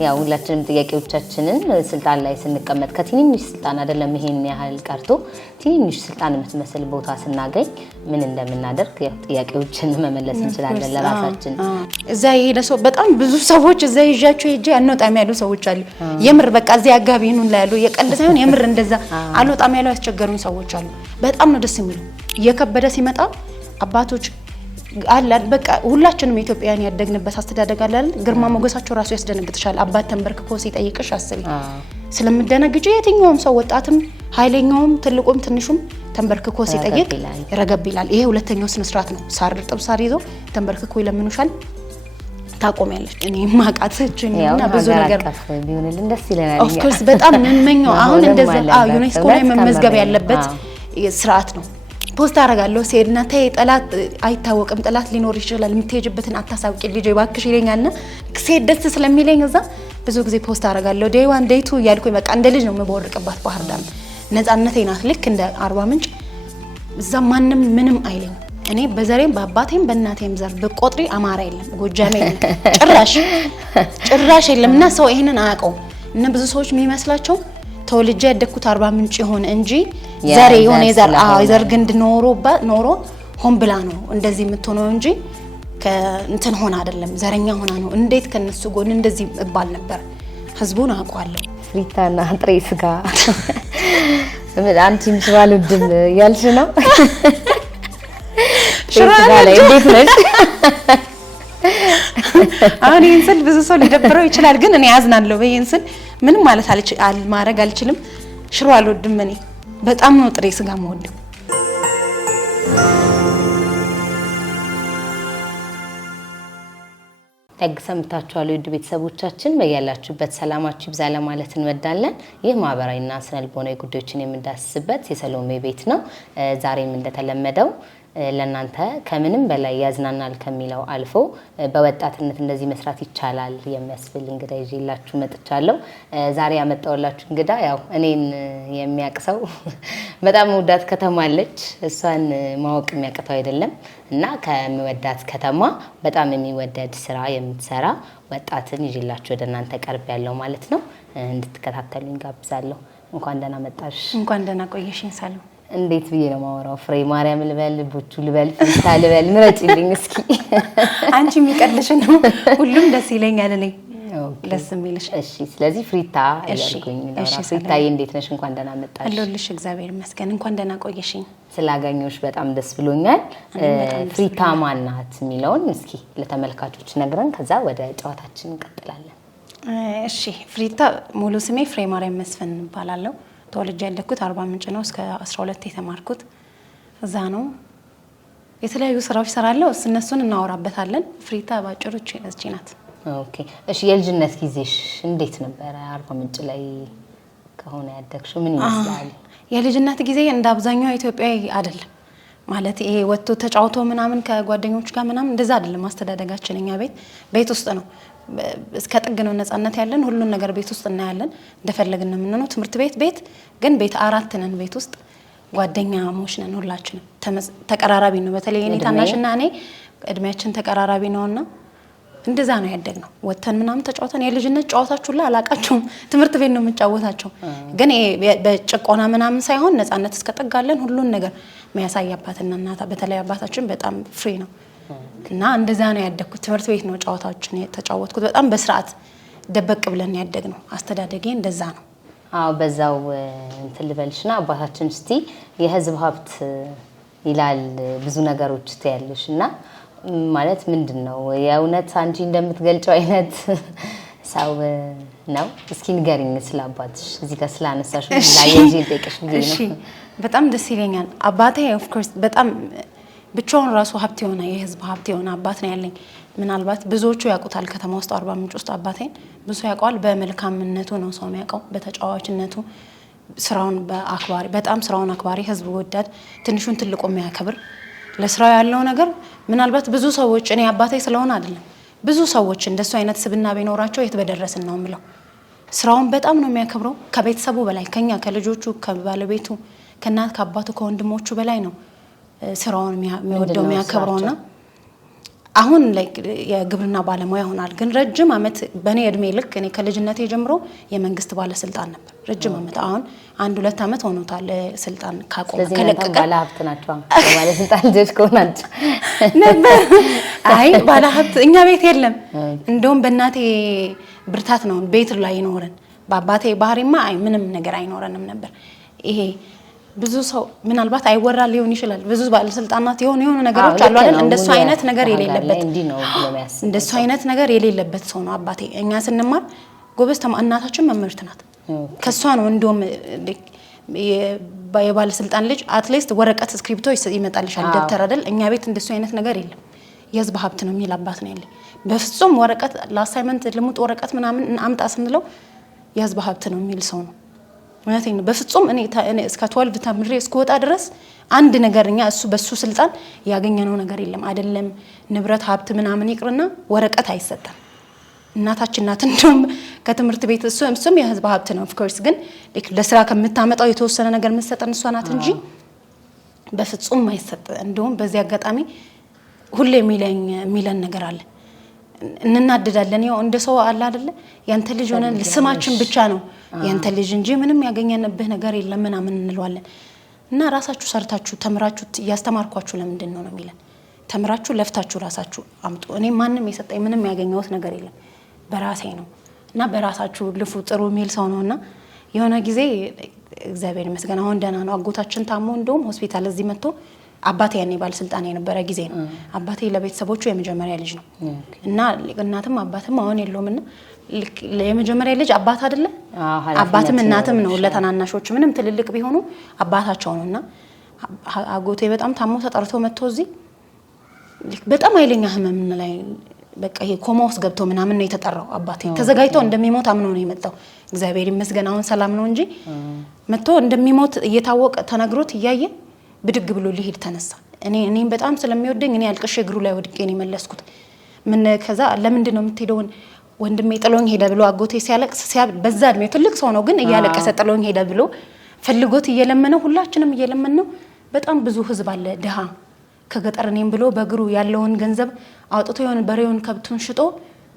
ያው ሁላችንም ጥያቄዎቻችንን ስልጣን ላይ ስንቀመጥ ከትንንሽ ስልጣን አይደለም ይሄን ያህል ቀርቶ ትንንሽ ስልጣን የምትመስል ቦታ ስናገኝ ምን እንደምናደርግ ያው ጥያቄዎችን መመለስ እንችላለን ለራሳችን። እዛ የሄደ ሰው በጣም ብዙ ሰዎች እዛ ይዣቸው ሄጄ አንወጣም ያሉ ሰዎች አሉ። የምር በቃ እዚህ አጋቢኑን ላይ ያሉ የቀልድ ሳይሆን የምር እንደዛ አልወጣም ያሉ ያስቸገሩኝ ሰዎች አሉ። በጣም ነው ደስ የሚለው። እየከበደ ሲመጣ አባቶች አለ በቃ ሁላችንም ኢትዮጵያውያን ያደግንበት አስተዳደግ አለ አይደል? ግርማ ሞገሳቸው ራሱ ያስደነግጥሻል። አባት ተንበርክኮ ሲጠይቅሽ አስቢ። ስለምደነግጪ የትኛውም ሰው ወጣትም ኃይለኛውም ትልቁም ትንሹም ተንበርክኮ ሲጠይቅ ረገብ ይላል። ይሄ ሁለተኛው ስነ ስርዓት ነው። ሳር ጥብ ሳር ይዞ ተንበርክኮ ይለምኑሻል። ታቆሚያለሽ። እኔ ማቃተችኝና ብዙ ነገር ቢሆንልን ደስ ይለናል። ኦፍ ኮርስ በጣም እንመኘው። አሁን እንደዛ ዩኔስኮ ላይ መመዝገብ ያለበት ስርዓት ነው። ፖስት አደርጋለሁ ሲሄድና ተይ ጠላት አይታወቅም ጠላት ሊኖር ይችላል የምትሄጅበትን አታሳውቂ ልጅ ባክሽ ይለኛልና ሲሄድ ደስ ስለሚለኝ እዛ ብዙ ጊዜ ፖስት አደርጋለሁ። ዴይ 1 ዴይ 2 ያልኩኝ በቃ እንደ ልጅ ነው የምወርቅባት ባህር ዳር ነፃነቴ ናት። ልክ እንደ አርባ ምንጭ እዛ ማንም ምንም አይለኝ። እኔ በዘሬም በአባቴም በእናቴም ዘር በቆጥሪ አማራ የለም ጎጃሜ ጭራሽ የለምና ሰው ይሄንን አያውቀው እና ብዙ ሰዎች የሚመስላቸው ተወልጄ ያደኩት አርባ ምንጭ ይሆን እንጂ ዘሬ የሆነ የዘር ግንድ ኖሮ ሆን ብላ ነው እንደዚህ የምትሆነው እንጂ ከእንትን ሆነ አይደለም ዘረኛ ሆና ነው። እንዴት ከነሱ ጎን እንደዚህ እባል ነበር። ህዝቡን አውቀዋለሁ። ፍሪታና ጥሬ ስጋ አንቺም ሽባሉድም ያልሽ ነው። ሽባሉ እንዴት ነሽ? አሁን ይሄን ስል ብዙ ሰው ሊደብረው ይችላል፣ ግን እኔ አዝናለሁ። በይሄን ስል ምንም ማለት ማድረግ አልችልም። ሽሮ አልወድም። እኔ በጣም ነው ጥሬ ስጋ የምወደው። ሰምታችኋል ውድ ቤተሰቦቻችን፣ በያላችሁበት ሰላማችሁ ይብዛ ለማለት እንወዳለን። ይህ ማህበራዊና ስነልቦናዊ ጉዳዮችን የምንዳስስበት የሰሎሜ ቤት ነው። ዛሬም እንደተለመደው ለናንተ ከምንም በላይ ያዝናናል ከሚለው አልፎ በወጣትነት እንደዚህ መስራት ይቻላል የሚያስብል እንግዳ ይዤላችሁ መጥቻለሁ። ዛሬ ያመጣውላችሁ እንግዳ ያው እኔን የሚያቅሰው በጣም ወዳት ከተማ አለች። እሷን ማወቅ የሚያቅተው አይደለም እና ከመወዳት ከተማ በጣም የሚወደድ ስራ የምትሰራ ወጣትን ይዤላችሁ ወደ እናንተ ቀርብ ያለው ማለት ነው። እንድትከታተሉኝ ጋብዛለሁ። እንኳን ደህና መጣሽ። እንኳን ደህና ቆየሽኝ ሰሎሜ። እንዴት ብዬ ነው ማወራው? ፍሬ ማርያም ልበል ቡቹ ልበል ፍሪታ ልበል? ምረጪልኝ እስኪ። አንቺ የሚቀልሽ ነው። ሁሉም ደስ ይለኛል እኔ ደስ የሚልሽ። እሺ ስለዚህ ፍሪታ ያልኩኝ ነው። ፍሪታዬ እንዴት ነሽ? እንኳን ደህና መጣሽ። አለሁልሽ እግዚአብሔር ይመስገን። እንኳን ደህና ቆየሽኝ። ስላገኘሁሽ በጣም ደስ ብሎኛል። ፍሪታ ማን ናት የሚለውን እስኪ ለተመልካቾች ነግረን ከዛ ወደ ጨዋታችን እንቀጥላለን። እሺ ፍሪታ ሙሉ ስሜ ፍሬ ማርያም መስፍን እባላለሁ። ተወልጄ ያደኩት አርባ ምንጭ ነው። እስከ 12 የተማርኩት እዛ ነው። የተለያዩ ስራዎች ሰራለሁ፣ እነሱን እናወራበታለን። ፍሪታ ባጭሩ እቺ ናት። ኦኬ እሺ። የልጅነት ጊዜሽ እንዴት ነበረ? አርባ ምንጭ ላይ ከሆነ ያደግሽው ምን ይመስላል? የልጅነት ጊዜ እንደ አብዛኛው ኢትዮጵያዊ አይደለም ማለት ይሄ ወጥቶ ተጫውቶ ምናምን ከጓደኞች ጋር ምናምን እንደዛ አይደለም። አስተዳደጋችን እኛ ቤት ውስጥ ነው። እስከ ጥግ ነው ነፃነት ያለን። ሁሉን ነገር ቤት ውስጥ እናያለን። እንደፈለግን ነው። ትምህርት ቤት ግን ቤት አራት ነን። ቤት ውስጥ ጓደኛሞች ነን ሁላችንም። ተቀራራቢ ነው። በተለይ እኔ ታናሽና እኔ እድሜያችን ተቀራራቢ ነውና እንደዛ ነው ያደግነው። ወተን ምናምን ተጫውተን የልጅነት ጨዋታችሁ ላይ አላቃችሁም። ትምህርት ቤት ነው የምንጫወታቸው። ግን በጭቆና ምናምን ሳይሆን ነፃነት እስከ ጥግ አለን። ሁሉን ነገር የሚያሳያባትና እናታ በተለይ አባታችን በጣም ፍሪ ነው እና እንደዛ ነው ያደግኩት። ትምህርት ቤት ነው ጨዋታዎችን የተጫወትኩት። በጣም በስርዓት ደበቅ ብለን ያደግነው። አስተዳደጌ እንደዛ ነው። አዎ በዛው እንትን ልበልሽና አባታችን እስቲ የህዝብ ሀብት ይላል ብዙ ነገሮች ትያለሽና ማለት ምንድነው? የእውነት አንቺ እንደምትገልጨው አይነት ሰው ነው? እስኪ ንገሪኝ ስለ አባትሽ። እዚህ ጋር ስላነሳሽ ላይ የጂን ጠይቅሽ ነው። እሺ በጣም ደስ ይለኛል። አባቴ ኦፍ ኮርስ በጣም ብቻውን ራሱ ሀብት የሆነ የህዝብ ሀብት የሆነ አባት ነው ያለኝ። ምናልባት ብዙዎቹ ያውቁታል። ከተማ ውስጥ አርባ ምንጭ ውስጥ አባቴን ብዙ ያውቀዋል። በመልካምነቱ ነው ሰው የሚያውቀው፣ በተጫዋችነቱ፣ ስራውን በአክባሪ በጣም ስራውን አክባሪ፣ ህዝብ ወዳድ፣ ትንሹን ትልቁ የሚያከብር፣ ለስራው ያለው ነገር ምናልባት ብዙ ሰዎች እኔ አባቴ ስለሆነ አይደለም ብዙ ሰዎች እንደሱ አይነት ስብና ቢኖራቸው የት በደረስን ነው የምለው። ስራውን በጣም ነው የሚያከብረው። ከቤተሰቡ በላይ ከኛ ከልጆቹ ከባለቤቱ ከእናት ከአባቱ ከወንድሞቹ በላይ ነው ስራውን የሚወደው የሚያከብረውና አሁን ላይክ የግብርና ባለሙያ ሆናል ግን ረጅም አመት በኔ እድሜ ልክ እኔ ከልጅነቴ ጀምሮ የመንግስት ባለስልጣን ነበር ረጅም አመት አሁን 1-2 አመት ሆኖታል ስልጣን ካቆመ ከለቀቀ ባለሀብት ናቸው ባለስልጣን ልጅ ከሆናችሁ ነበር አይ ባለሀብት እኛ ቤት የለም እንደውም በእናቴ ብርታት ነው ቤት ላይ ይኖረን በአባቴ ባህሪማ አይ ምንም ነገር አይኖረንም ነበር ይሄ ብዙ ሰው ምናልባት አይወራ ሊሆን ይችላል ብዙ ባለስልጣናት የሆኑ ነገሮች አሉ አይደል እንደሱ አይነት ነገር የሌለበት እንደሱ አይነት ነገር የሌለበት ሰው ነው አባቴ እኛ ስንማር ጎበዝ እናታችን መምህርት ናት ከሷ ነው እንደውም የባለስልጣን ልጅ አትሊስት ወረቀት ስክሪፕቶ ይመጣልሻል ደብተር አይደል እኛ ቤት እንደሱ አይነት ነገር የለም የህዝብ ሀብት ነው የሚል አባት ነው ያለኝ በፍጹም ወረቀት ለአሳይመንት ልሙጥ ወረቀት ምናምን አምጣ ስንለው የህዝብ ሀብት ነው የሚል ሰው ነው ማለት ነው በፍጹም እኔ እስከ 12 ተምሬ እስከወጣ ድረስ አንድ ነገርኛ እሱ በሱ ስልጣን ያገኘነው ነገር የለም አይደለም ንብረት ሀብት ምናምን ይቅርና ወረቀት አይሰጣም እናታችን ናት እንደውም ከትምህርት ቤት እሱም የህዝብ ሀብት ነው ኦፍ ኮርስ ግን ለስራ ከምታመጣው የተወሰነ ነገር መስጠን እሷ ናት እንጂ በፍጹም አይሰጥ እንደውም በዚህ አጋጣሚ ሁሌ ሚለን ነገር አለ እንናደዳለን ያው እንደ ሰው አለ አይደለ ያንተ ልጅ ሆነን ስማችን ብቻ ነው ያንተ ልጅ እንጂ ምንም ያገኘንብህ ነገር የለም ምናምን እንለዋለን እና ራሳችሁ ሰርታችሁ ተምራችሁ ያስተማርኳችሁ ለምንድን ነው የሚለን ተምራችሁ ለፍታችሁ ራሳችሁ አምጡ እኔ ማንንም የሰጠኝ ምንም ያገኘሁት ነገር የለም በራሴ ነው እና በራሳችሁ ልፉ ጥሩ ሚል ሰው ነውና የሆነ ጊዜ እግዚአብሔር ይመስገን አሁን ደህና ነው አጎታችን ታሞ እንደውም ሆስፒታል እዚህ መጥቶ አባቴ ያኔ ባለስልጣን የነበረ ጊዜ ነው አባቴ ለቤተሰቦቹ የመጀመሪያ ልጅ ነው እና እናትም አባትም አሁን የለውምና የመጀመሪያ ልጅ አባት አይደለ አባትም እናትም ነው ለተናናሾች ምንም ትልልቅ ቢሆኑ አባታቸው ነውና አጎቴ በጣም ታሞ ተጠርቶ መጥቶ እዚህ በጣም ኃይለኛ ህመም ላይ በቃ ይሄ ኮማ ውስጥ ገብቶ ምናምን ነው የተጠራው አባቴ ተዘጋጅቶ እንደሚሞት አምኖ ነው የመጣው እግዚአብሔር ይመስገን አሁን ሰላም ነው እንጂ መጥቶ እንደሚሞት እየታወቀ ተነግሮት እያየ ብድግ ብሎ ሊሄድ ተነሳ እኔም በጣም ስለሚወደኝ እኔ አልቅሼ እግሩ ላይ ወድቄ ነው መለስኩት ምን ከዛ ለምንድን ነው የምትሄደው ወንድሜ ጥሎኝ ሄደ ብሎ አጎቴ ሲያለቅስ በዛ እድሜ ትልቅ ሰው ነው ግን እያለቀሰ ጥሎኝ ሄደ ብሎ ፈልጎት እየለመነው ሁላችንም እየለመነው በጣም ብዙ ህዝብ አለ ደሃ ከገጠር እኔም ብሎ በእግሩ ያለውን ገንዘብ አውጥቶ የሆነ በሬውን ከብቱን ሽጦ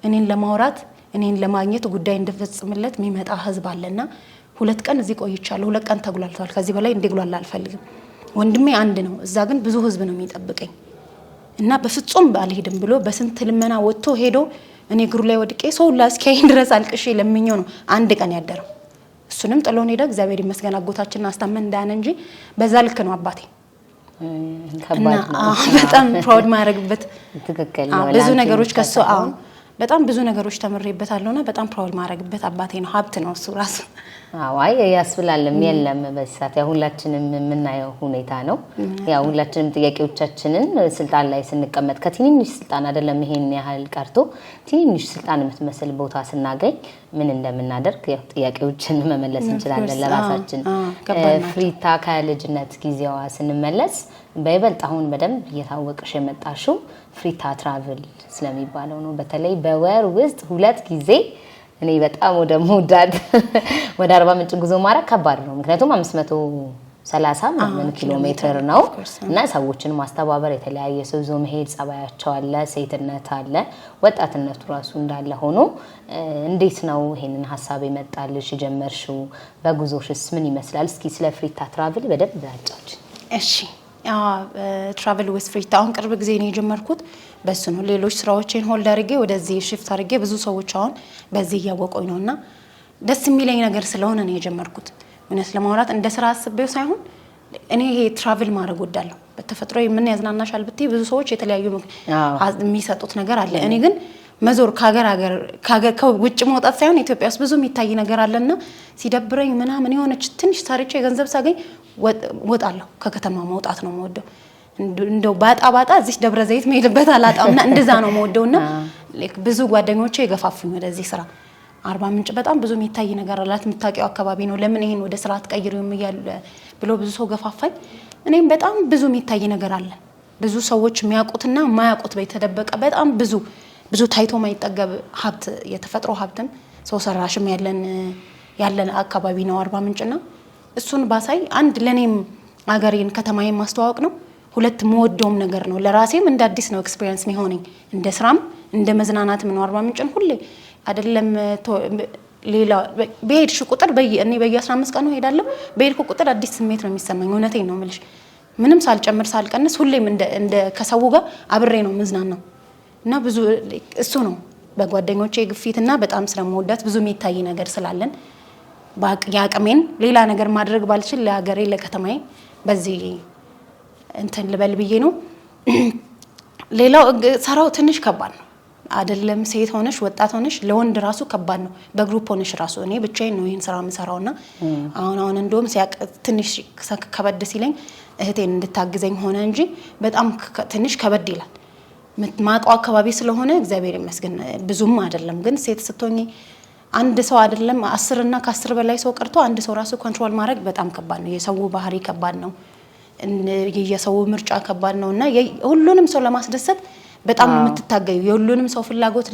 እኔን ለማውራት እኔን ለማግኘት ጉዳይ እንደፈጽምለት የሚመጣ ህዝብ አለና 2 ቀን እዚህ ቆይቻለሁ 2 ቀን ተጉላልቷል ከዚህ በላይ እንዲጉላላ አልፈልግም ወንድሜ አንድ ነው እዛ ግን ብዙ ህዝብ ነው የሚጠብቀኝ እና በፍጹም ባልሄድም ብሎ በስንት ልመና ወጥቶ ሄዶ እኔ እግሩ ላይ ወድቄ ሰው ላስኪያይን ድረስ አልቅሼ ለምኜው ነው አንድ ቀን ያደረው እሱንም ጥሎን ሄደ እግዚአብሔር ይመስገን አጎታችንን አስተመን ዳነ እንጂ በዛ ልክ ነው አባቴ ከባድ ነው በጣም ፕራውድ ማድረግበት ትክክል ነው ብዙ ነገሮች ከሱ በጣም ብዙ ነገሮች ተመረይበታለውና በጣም ፕራውድ ማድረግበት አባቴ ነው ሀብት ነው እሱ ራሱ አይ ያስብላልም የለም በሳት ያው ሁላችንም የምናየው ሁኔታ ነው ያው ሁላችንም ጥያቄዎቻችንን ስልጣን ላይ ስንቀመጥ ከትንንሽ ስልጣን አይደለም ይሄን ያህል ቀርቶ ትንንሽ ስልጣን የምትመስል ቦታ ስናገኝ ምን እንደምናደርግ ያው ጥያቄዎችን መመለስ እንችላለን ለራሳችን ፍሪታ ከልጅነት ጊዜዋ ስንመለስ በይበልጥ አሁን በደንብ እየታወቀሽ የመጣሽው ፍሪታ ትራቭል ስለሚባለው ነው በተለይ በወር ውስጥ 2 ጊዜ እኔ በጣም ወደ 40 ምንጭ ጉዞ ማድረግ ከባድ ነው ምክንያቱም 530 ኪሎ ሜትር ነው እና ሰዎችን ማስተባበር የተለያየ ሰው ዞ መሄድ ጸባያቸው አለ ሴትነት አለ ወጣትነቱ ራሱ እንዳለ ሆኖ እንዴት ነው ይሄንን ሐሳብ የመጣልሽ ጀመርሽው በጉዞሽስ ምን ይመስላል እስኪ ስለ ፍሪታ ትራቭል በደንብ አጫውቺ እሺ ትራቭል ዊዝ ፍሪታ አሁን ቅርብ ጊዜ ነው የጀመርኩት በሱ ነው ሌሎች ስራዎችን ሆልድ አድርጌ ወደዚህ ሽፍት አድርጌ ብዙ ሰዎች አሁን በዚህ ያወቁኝ ነውና ደስ የሚለኝ ነገር ስለሆነ ነው የጀመርኩት እነስ ለማውራት እንደ ስራ አስቤው ሳይሆን እኔ ይሄ ትራቭል ማድረግ ወዳለሁ በተፈጥሮ ምን ያዝናናሻል ብትይ ብዙ ሰዎች የተለያዩ የሚሰጡት ነገር አለ እኔ ግን መዞር ካገር ከውጭ መውጣት ሳይሆን ኢትዮጵያ ውስጥ ብዙ የሚታይ ነገር አለና ሲደብረኝ ምናምን የሆነች ትንሽ ታሪቼ ገንዘብ ሳገኝ ወጣለሁ ከከተማ መውጣት ነው የምወደው እንደው ባጣ እዚህ ደብረ ዘይት መሄድበት አላጣውና እንደዛ ነው የምወደውና ብዙ ጓደኞቼ የገፋፉኝ ወደዚህ ስራ 40 ምንጭ በጣም ብዙ የሚታይ ነገር አላት የምታውቂው አካባቢ ነው ለምን ይሄን ወደ ስራ አትቀይሪውም ብሎ ብዙ ሰው ገፋፋኝ እኔም በጣም ብዙ የሚታይ ነገር አለ ብዙ ሰዎች የሚያውቁትና የማያውቁት በተደበቀ በጣም ብዙ ታይቶ ማይጠገብ ሀብት የተፈጥሮ ሀብትም ሰው ሰራሽም ያለን አካባቢ ነው 40 ምንጭና እሱን ባሳይ አንድ ለኔም አገሬን ከተማዬን ማስተዋወቅ ነው ሁለት መወደውም ነገር ነው ለራሴም እንደ አዲስ ነው ኤክስፒሪየንስ የሚሆነኝ እንደ ስራም እንደ መዝናናት ምን አርባ ምንጭን ሁሌ አይደለም ሌላ በሄድሽ ቁጥር እኔ በየ15 ቀኑ ሄዳለሁ በሄድኩ ቁጥር አዲስ ስሜት ነው የሚሰማኝ እውነቴን ነው የምልሽ ምንም ሳልጨምር ሳልቀንስ ሁሌም እንደ ከሰው ጋር አብሬ ነው መዝናናው እና ብዙ እሱ ነው በጓደኞቼ ግፊትና በጣም ስለምወዳት ብዙ የሚታይ ነገር ስላለን ያቅሜን ሌላ ነገር ማድረግ ባልችል ለሀገሬ ለከተማዬ በዚህ እንትን ልበል ብዬ ነው ሌላው ሰራው ትንሽ ከባድ ነው አይደለም ሴት ሆነሽ ወጣት ሆነሽ ለወንድ ራሱ ከባድ ነው በግሩፕ ሆነሽ ራሱ እኔ ብቻዬን ነው ይሄን ስራ የምሰራውና አሁን እንደውም ትንሽ ከበድ ሲለኝ እህቴን እንድታግዘኝ ሆነ እንጂ በጣም ትንሽ ከበድ ይላል ማቋ አካባቢ ስለሆነ እግዚአብሔር ይመስገን ብዙም አይደለም ግን ሴት ስትሆኚ አንድ ሰው አይደለም 10 እና ከ10 በላይ ሰው ቀርቶ አንድ ሰው ራሱ ኮንትሮል ማድረግ በጣም ከባድ ነው የሰው ባህሪ ከባድ ነው የሰው ምርጫ ከባድ ነውና ሁሉንም ሰው ለማስደሰት በጣም የምትታገዩ የሁሉንም ሰው ፍላጎት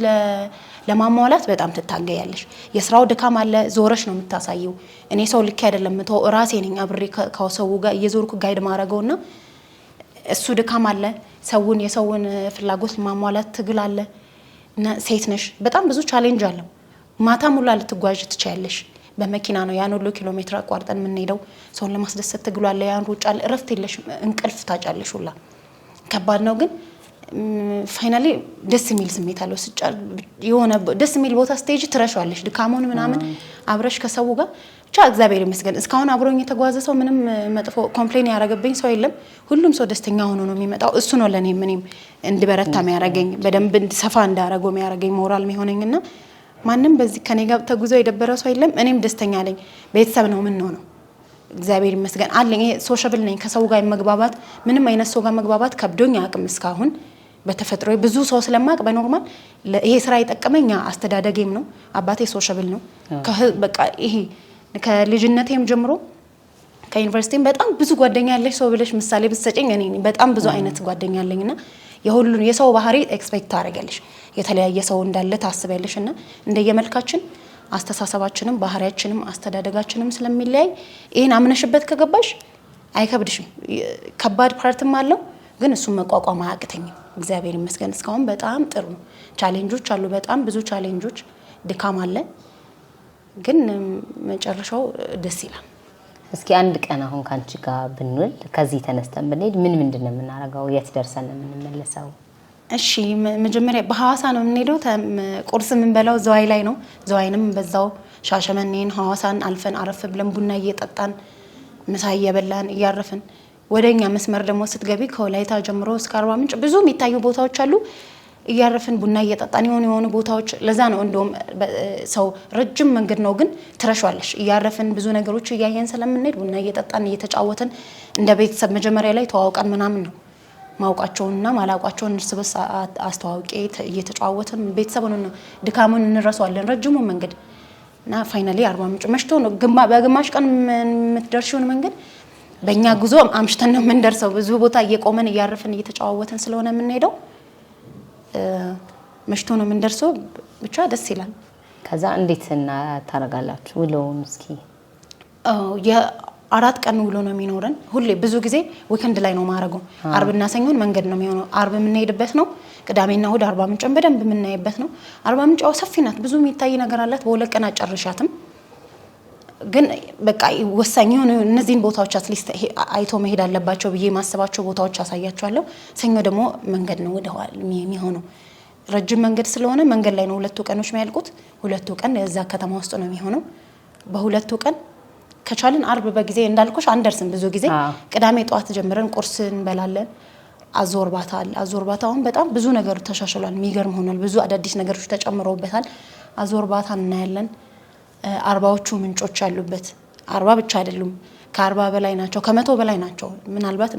ለማሟላት በጣም ትታገያለሽ የስራው ድካም አለ ዞረሽ ነው የምታሳየው እኔ ሰው ልክ አይደለም ራሴ ነኝ አብሬ ከሰው ጋር እየዞርኩ ጋይድ ማረገውና እሱ ድካም አለ የሰውን ፍላጎት ለማሟላት ትግል አለ እና ሴት ነሽ በጣም ብዙ ቻሌንጅ አለው ማታ ሙሉ ልትጓዥ ትቻለሽ በመኪና ነው ያን ሁሉ ኪሎ ሜትር አቋርጠን የምንሄደው ሰውን ለማስደሰት ትግሉ አለ ያን ሩጫ እረፍት የለሽ እንቅልፍ ታጫለሽ ሁላ ከባድ ነው ግን ፋይናሊ ደስ የሚል ስሜት አለው የሆነ ደስ የሚል ቦታ ስቴጅ ትረሻለሽ ድካሙን ምናምን አብረሽ ከሰው ጋር ብቻ እግዚአብሔር ይመስገን እስካሁን አብሮኝ የተጓዘ ሰው ምንም መጥፎ ኮምፕሌን ያረጋግብኝ ሰው የለም ሁሉም ሰው ደስተኛ ሆኖ ነው የሚመጣው እሱ ነው ለኔ ምንም እንድበረታ የሚያረጋግኝ በደንብ እንድሰፋ እንዳረገው የሚያረጋግኝ ሞራል የሚሆነኝና ማንንም በዚህ ከኔ ጋር ተጉዞ የደበረው ሰው የለም እኔም ደስተኛ ነኝ ቤተሰብ ነው ምን ነው እግዚአብሔር ይመስገን አለኝ ሶሻብል ነኝ ከሰው ጋር መግባባት ምንም አይነት ሰው ጋር መግባባት ከብዶኝ አቅም እስካሁን በተፈጥሮ ብዙ ሰው ስለማቅ በኖርማል ይሄ ስራ ይጠቀመኝ አስተዳደጌም ነው አባቴ ሶሻብል ነው በቃ ይሄ ከልጅነቴም ጀምሮ ከዩኒቨርሲቲም በጣም ብዙ ጓደኛ ያለሽ ሰው ብለሽ ምሳሌ ብትሰጪኝ እኔ በጣም ብዙ አይነት ጓደኛ አለኝና የሁሉን የሰው ባህሪ ኤክስፔክት ታደርጋለሽ የተለያየ ሰው እንዳለ ታስበያለሽና እንደየመልካችን አስተሳሰባችንም ባህሪያችንም አስተዳደጋችንም ስለሚለያይ ይሄን አምነሽበት ከገባሽ አይከብድሽም ከባድ ፓርትም አለው ግን እሱ መቋቋም አያቅተኝም እግዚአብሔር ይመስገን እስካሁን በጣም ጥሩ ነው ቻሌንጆች አሉ በጣም ብዙ ቻሌንጆች ድካም አለ ግን መጨረሻው ደስ ይላል እስኪ አንድ ቀን አሁን ካንቺ ጋር ብንውል ከዚህ ተነስተን ብንሄድ ምንድነው የምናረጋው የት ደርሰን የምንመለሰው እሺ መጀመሪያ በሐዋሳ ነው የምንሄደው ቁርስ የምንበላው ዘዋይ ላይ ነው ዘዋይንም በዛው ሻሸመኔን ሐዋሳን አልፈን አረፍ ብለን ቡና እየጠጣን ምሳ እየበላን እያረፍን ወደኛ መስመር ደግሞ ስትገቢ ከወላይታ ጀምሮ እስከ አርባ ምንጭ ብዙ የሚታዩ ቦታዎች አሉ እያረፍን ቡና እየጠጣን የሆኑ ቦታዎች ለዛ ነው እንደውም ሰው ረጅም መንገድ ነው ግን ትረሻለሽ እያረፍን ብዙ ነገሮች እያየን ስለምንሄድ ቡና እየጠጣን እየተጫወተን እንደ ቤተሰብ መጀመሪያ ላይ ተዋውቀን ምናምን ነው ማውቃቸውና ማላውቃቸውን እርስ በርስ አስተዋውቄ እየተጫወተን ቤተሰብ ነው ድካሙን እንረሳዋለን ረጅሙ መንገድ እና ፋይናሊ አርባ ምንጭ መሽቶ ነው በግማሽ ቀን የምትደርሺውን መንገድ በእኛ ጉዞ አምሽተን ነው የምንደርሰው ብዙ ቦታ እየቆመን እያረፍን እየተጫወተን ስለሆነ የምንሄደው መሽቶ ነው የምንደርሰው ብቻ ደስ ይላል ከዛ እንዴት ታረጋላችሁ ውሎውን እስኪ የአራት ቀን ውሎ ነው የሚኖረን ሁሌ ብዙ ጊዜ ዊኬንድ ላይ ነው ማረገው አርብና ሰኞን መንገድ ነው የሚሆነው አርብ የምንሄድበት ነው ቅዳሜና እሁድ አርባ ምንጭን በደንብ የምናይበት ነው አርባ ምንጭ ሰፊ ናት ብዙ የሚታይ ነገር አላት በሁለት ቀን አጨርሻትም ግን በቃ ወሳኝ የሆኑ እነዚህን ቦታዎች አትሊስት አይቶ መሄድ አለባቸው ብዬ ማሰባቸው ቦታዎች አሳያቸዋለሁ ሰኞ ደግሞ መንገድ ነው ወደኋላ የሚሆነው ረጅም መንገድ ስለሆነ መንገድ ላይ ነው ሁለቱ ቀኖች የሚያልቁት ሁለቱ ቀን እዛ ከተማ ውስጥ ነው የሚሆነው በሁለቱ ቀን ከቻልን አርብ በጊዜ እንዳልኩሽ አንደርስም ብዙ ጊዜ ቅዳሜ ጧት ጀምረን ቁርስ እንበላለን አዞርባታውን በጣም ብዙ ነገር ተሻሽሏል የሚገርም ሆኗል ብዙ አዳዲስ ነገሮች ተጨምረውበታል አዞርባታ እናያለን አርባዎቹ ምንጮች ያሉበት አርባ ብቻ አይደሉም ከ40 በላይ ናቸው ከ100 በላይ ናቸው ምናልባት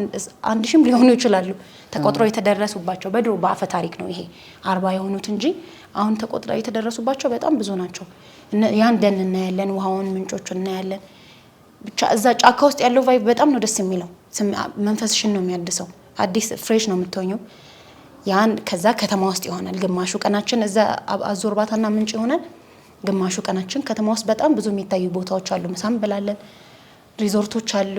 1000 ሊሆኑ ይችላሉ ተቆጥሮ የተደረሱባቸው በድሮ በአፈ ታሪክ ነው ይሄ 40 የሆኑት እንጂ አሁን ተቆጥሮ የተደረሱባቸው በጣም ብዙ ናቸው ያን ደን እናያለን ውሃውን ምንጮቹን እናያለን ብቻ እዛ ጫካ ውስጥ ያለው ቫይብ በጣም ነው ደስ የሚለው መንፈስሽን ነው የሚያድሰው አዲስ ፍሬሽ ነው የምትሆኚው ያን ከዛ ከተማ ውስጥ ይሆናል ግማሹ ቀናችን እዛ አዞርባታና ምንጭ ይሆናል ግማሹ ቀናችን ከተማ ውስጥ በጣም ብዙ የሚታዩ ቦታዎች አሉ ምሳም ብላለን ሪዞርቶች አሉ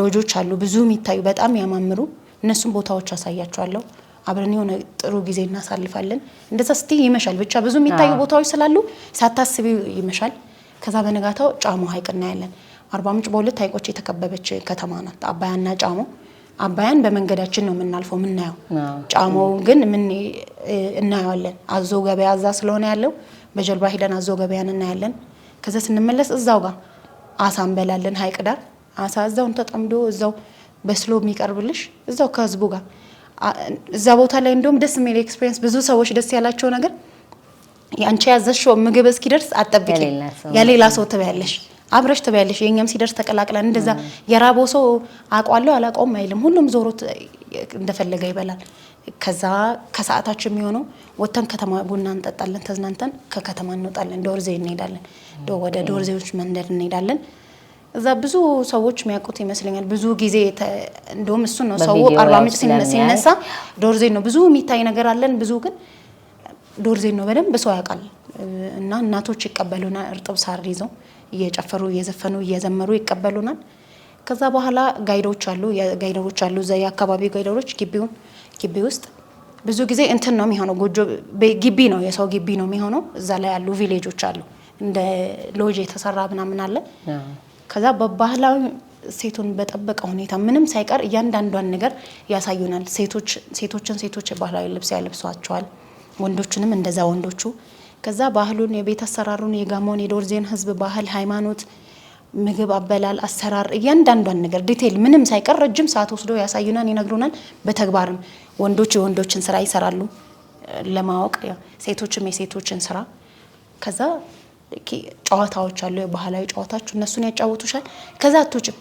ሎጆች አሉ ብዙ የሚታዩ በጣም ያማምሩ እነሱም ቦታዎች አሳያቸዋለሁ አብረን የሆነ ጥሩ ጊዜ እናሳልፋለን እንደዛ ስቲ ይመሻል ብቻ ብዙ የሚታዩ ቦታዎች ስላሉ ሳታስቢ ይመሻል ከዛ በነጋታው ጫሞ ሐይቅ እናያለን አርባ ምንጭ በሁለት ሐይቆች የተከበበች ከተማ ናት አባያና ጫሞ አባያን በመንገዳችን ነው የምናልፈው ምናየው ጫሞ ግን ምን እናያለን አዞ ገበያ እዛ ስለሆነ ያለው በጀልባ ሄደን አዞ ገበያን እናያለን ከዛ ስንመለስ እዛው ጋር አሳ እንበላለን ሐይቅ ዳር አሳ እዛው ተጠምዶ እዛው በስሎ የሚቀርብልሽ እዛው ከህዝቡ ጋር እዛ ቦታ ላይ እንደውም ደስ የሚል ኤክስፒሪየንስ ብዙ ሰዎች ደስ ያላቸው ነገር ያንቺ ያዘሽው ምግብ እስኪደርስ አጠብቂ ያሌላ ሰው ትበያለሽ አብረሽ ትበያለሽ የኛም ሲደርስ ተቀላቅለን እንደዛ የራቦ ሰው አቋለው አላቆም አይልም ሁሉም ዞሮት እንደፈለገ ይበላል ከዛ ከሰዓታችን የሚሆነው ወተን ከተማ ቡና እንጠጣለን ተዝናንተን ከከተማ እንወጣለን ዶርዜ እንሄዳለን ወደ ዶርዜዎች መንደር እንሄዳለን እዛ ብዙ ሰዎች የሚያውቁት ይመስለኛል ብዙ ጊዜ እንደውም እሱ ነው ሰው አርባ ምንጭ ሲነሳ ዶርዜ ነው ብዙ የሚታይ ነገር አለን ብዙ ግን ዶርዜ ነው በደንብ ሰው ያውቃል እና እናቶች ይቀበሉና እርጥብ ሳር ይዘው እየጨፈሩ እየዘፈኑ እየዘመሩ ይቀበሉናል ከዛ በኋላ ጋይዶች አሉ እዛ የአካባቢ ጋይዶች ግቢ ውስጥ ብዙ ጊዜ እንትን ነው የሚሆነው ጎጆ ግቢ ነው የሰው ግቢ ነው የሚሆነው እዛ ላይ ያሉ ቪሌጆች አሉ እንደ ሎጅ የተሰራ ምናምን አለ ከዛ በባህላዊ ሴቱን በጠበቀ ሁኔታ ምንም ሳይቀር እያንዳንዷን ነገር ያሳዩናል ሴቶች ባህላዊ ልብስ ያለብሷቸዋል ወንዶችንም እንደዛ ወንዶቹ ከዛ ባህሉን የቤት አሰራሩን የጋሞን የዶርዜን ህዝብ ባህል ሃይማኖት ምግብ አበላል አሰራር እያንዳንዷን ነገር ዲቴል ምንም ሳይቀር ረጅም ሰዓት ወስዶ ያሳዩናል ይነግሩናል በተግባርም ወንዶችን ስራ ይሰራሉ ለማወቅ ሴቶችም የሴቶችን ስራ ከዛ ጨዋታዎች አሉ የባህላዊ ጨዋታዎች እነሱን ያጫውቱሻል ከዛ አትወጭም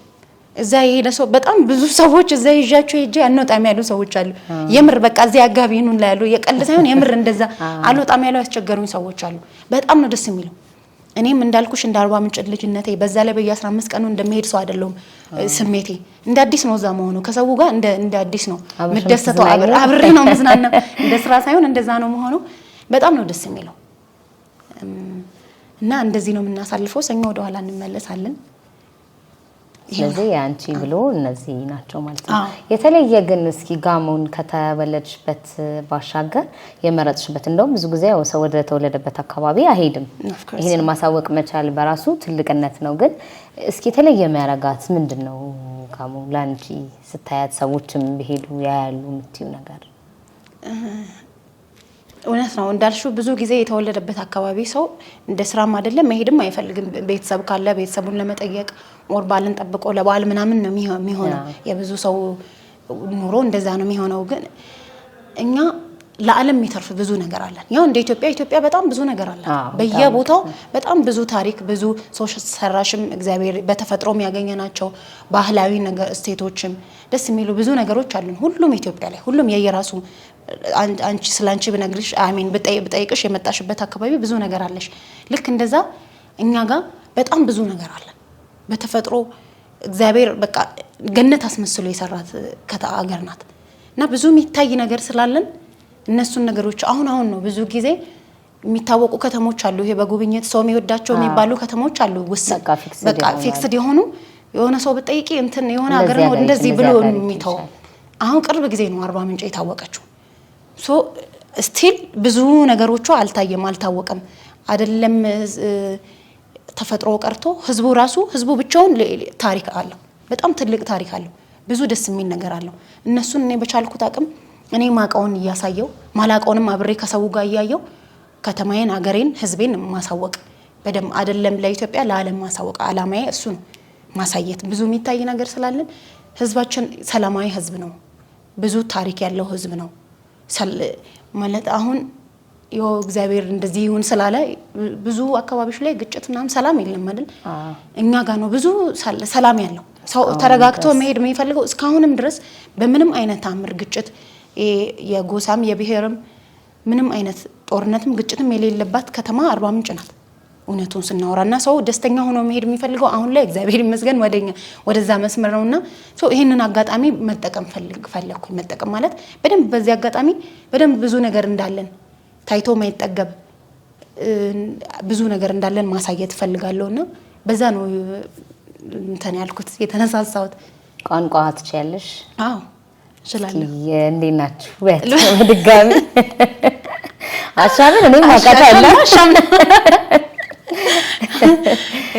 እዛ ይሄደ ሰው በጣም ብዙ ሰዎች እዛ ይዣቸው ሄጄ አንወጣም ያሉ ሰዎች አሉ የምር በቃ እዛ ያጋቢኑን ላይ ያሉ የቀልድ ሳይሆን የምር እንደዛ አልወጣም ያሉ ያስቸገሩኝ ሰዎች አሉ በጣም ነው ደስ የሚለው እኔም እንዳልኩሽ እንደ አርባ ምንጭ ልጅነቴ በዛ ላይ በየ15 ቀኑ እንደምሄድ ሰው አይደለም ስሜቴ እንደ አዲስ ነው እዛ መሆኑ ከሰው ጋር እንደ አዲስ ነው መደሰተው አብሬ ነው መዝናና እንደ ስራ ሳይሆን እንደዛ ነው መሆኑ በጣም ነው ደስ የሚለው እና እንደዚህ ነው የምናሳልፈው ሰኞ ወደ ኋላ እንመለሳለን ስለዚህ ያንቺ ብሎ እነዚህ ናቸው ማለት ነው የተለየ ግን እስኪ ጋሞን ከተወለድሽበት ባሻገር የመረጥሽበት እንደውም ብዙ ጊዜ ሰው ወደ ተወለደበት አካባቢ አይሄድም ይሄንን ማሳወቅ መቻል በራሱ ትልቅነት ነው ግን እስኪ የተለየ የሚያረጋት ምንድነው ጋሞ ላንቺ ስታያት ሰዎችም ቢሄዱ ያያሉ ምትዩ ነገር እውነት ነው እንዳልሽው ብዙ ጊዜ የተወለደበት አካባቢ ሰው እንደ ስራም አይደለም መሄድም አይፈልግም ቤተሰብ ካለ ቤተሰቡን ለመጠየቅ ሞርባልን ጠብቆ ለባል ምናምን ነው የሚሆነው የብዙ ሰው ኑሮ እንደዛ ነው የሚሆነው ግን እኛ ለዓለም የሚተርፍ ብዙ ነገር አለን ያው እንደ ኢትዮጵያ በጣም ብዙ ነገር አለ በየቦታው በጣም ብዙ ታሪክ ብዙ ሰዎች ሰራሽም እግዚአብሔር በተፈጥሮም ያገኘናቸው ባህላዊ ነገር ስቴቶችም ደስ የሚሉ ብዙ ነገሮች አሉን ሁሉም ኢትዮጵያ ላይ ሁሉም የየራሱ አንቺ ስላንቺ ብነግርሽ አሜን በጠይቅሽ የመጣሽበት አካባቢ ብዙ ነገር አለሽ ልክ እንደዛ እኛ ጋር በጣም ብዙ ነገር አለ በተፈጥሮ እግዚአብሔር በቃ ገነት አስመስሎ የሰራት ከተአገር ናት እና ብዙ የሚታይ ነገር ስላለን እነሱን ነገሮች አሁን ነው ብዙ ጊዜ የሚታወቁ ከተሞች አሉ ይሄ በጉብኝት ሰው የሚወዳቸው የሚባሉ ከተሞች አሉ በቃ ፊክስድ የሆነ ሰው በጠይቂ እንትን የሆነ ሀገር ነው እንደዚህ ብሎ የሚተው አሁን ቅርብ ጊዜ ነው አርባ ምንጭ የታወቀችው ሶ ስቲል ብዙ ነገሮቹ አልታወቀም አይደለም ተፈጥሮ ቀርቶ ህዝቡ ብቻውን ታሪክ አለው በጣም ትልቅ ታሪክ አለው ብዙ ደስ የሚል ነገር አለው እነሱን እኔ በቻልኩት አቅም እኔ ማቃውን ያሳየው ማላቃውንም አብሬ ከሰው ጋር ያያየው ከተማዬን አገሬን ህዝቤን ማሳወቅ በደም አይደለም ለኢትዮጵያ ለዓለም ማሳወቅ አላማዬ እሱ ነው ማሳየት ብዙ የሚታይ ነገር ስላለን ህዝባችን ሰላማዊ ህዝብ ነው ብዙ ታሪክ ያለው ህዝብ ነው ማለት አሁን እግዚአብሔር እንደዚህ ይሁን ስላለ ብዙ አካባቢዎች ላይ ግጭትና ሰላም የለም አይደል እኛ ጋር ነው ብዙ ሰላም ያለው ሰው ተረጋግቶ መሄድ የሚፈልገው እስካሁንም ድረስ በምንም አይነት አምር ግጭት የጎሳም የብሔርም ምንም አይነት ጦርነትም ግጭትም የሌለባት ከተማ አርባ ምንጭ ናት እውነቱን ስናወራና ሰው ደስተኛ ሆኖ መሄድ የሚፈልገው አሁን ላይ እግዚአብሔር ይመስገን ወደዛ መስመር ነውና ሰው ይሄንን አጋጣሚ መጠቀም ፈለኩኝ መጠቀም ማለት በደንብ በዚህ አጋጣሚ በደንብ ብዙ ነገር እንዳለን ታይቶ ማይጠገብ ብዙ ነገር እንዳለን ማሳየት ፈልጋለሁና በዛ ነው እንትን ያልኩት የተነሳሳሁት ቋንቋ ትችያለሽ አዎ እችላለሁ። እንዴት ናችሁ? በድጋሚ አሻምን እኔም አውቃታለሁ።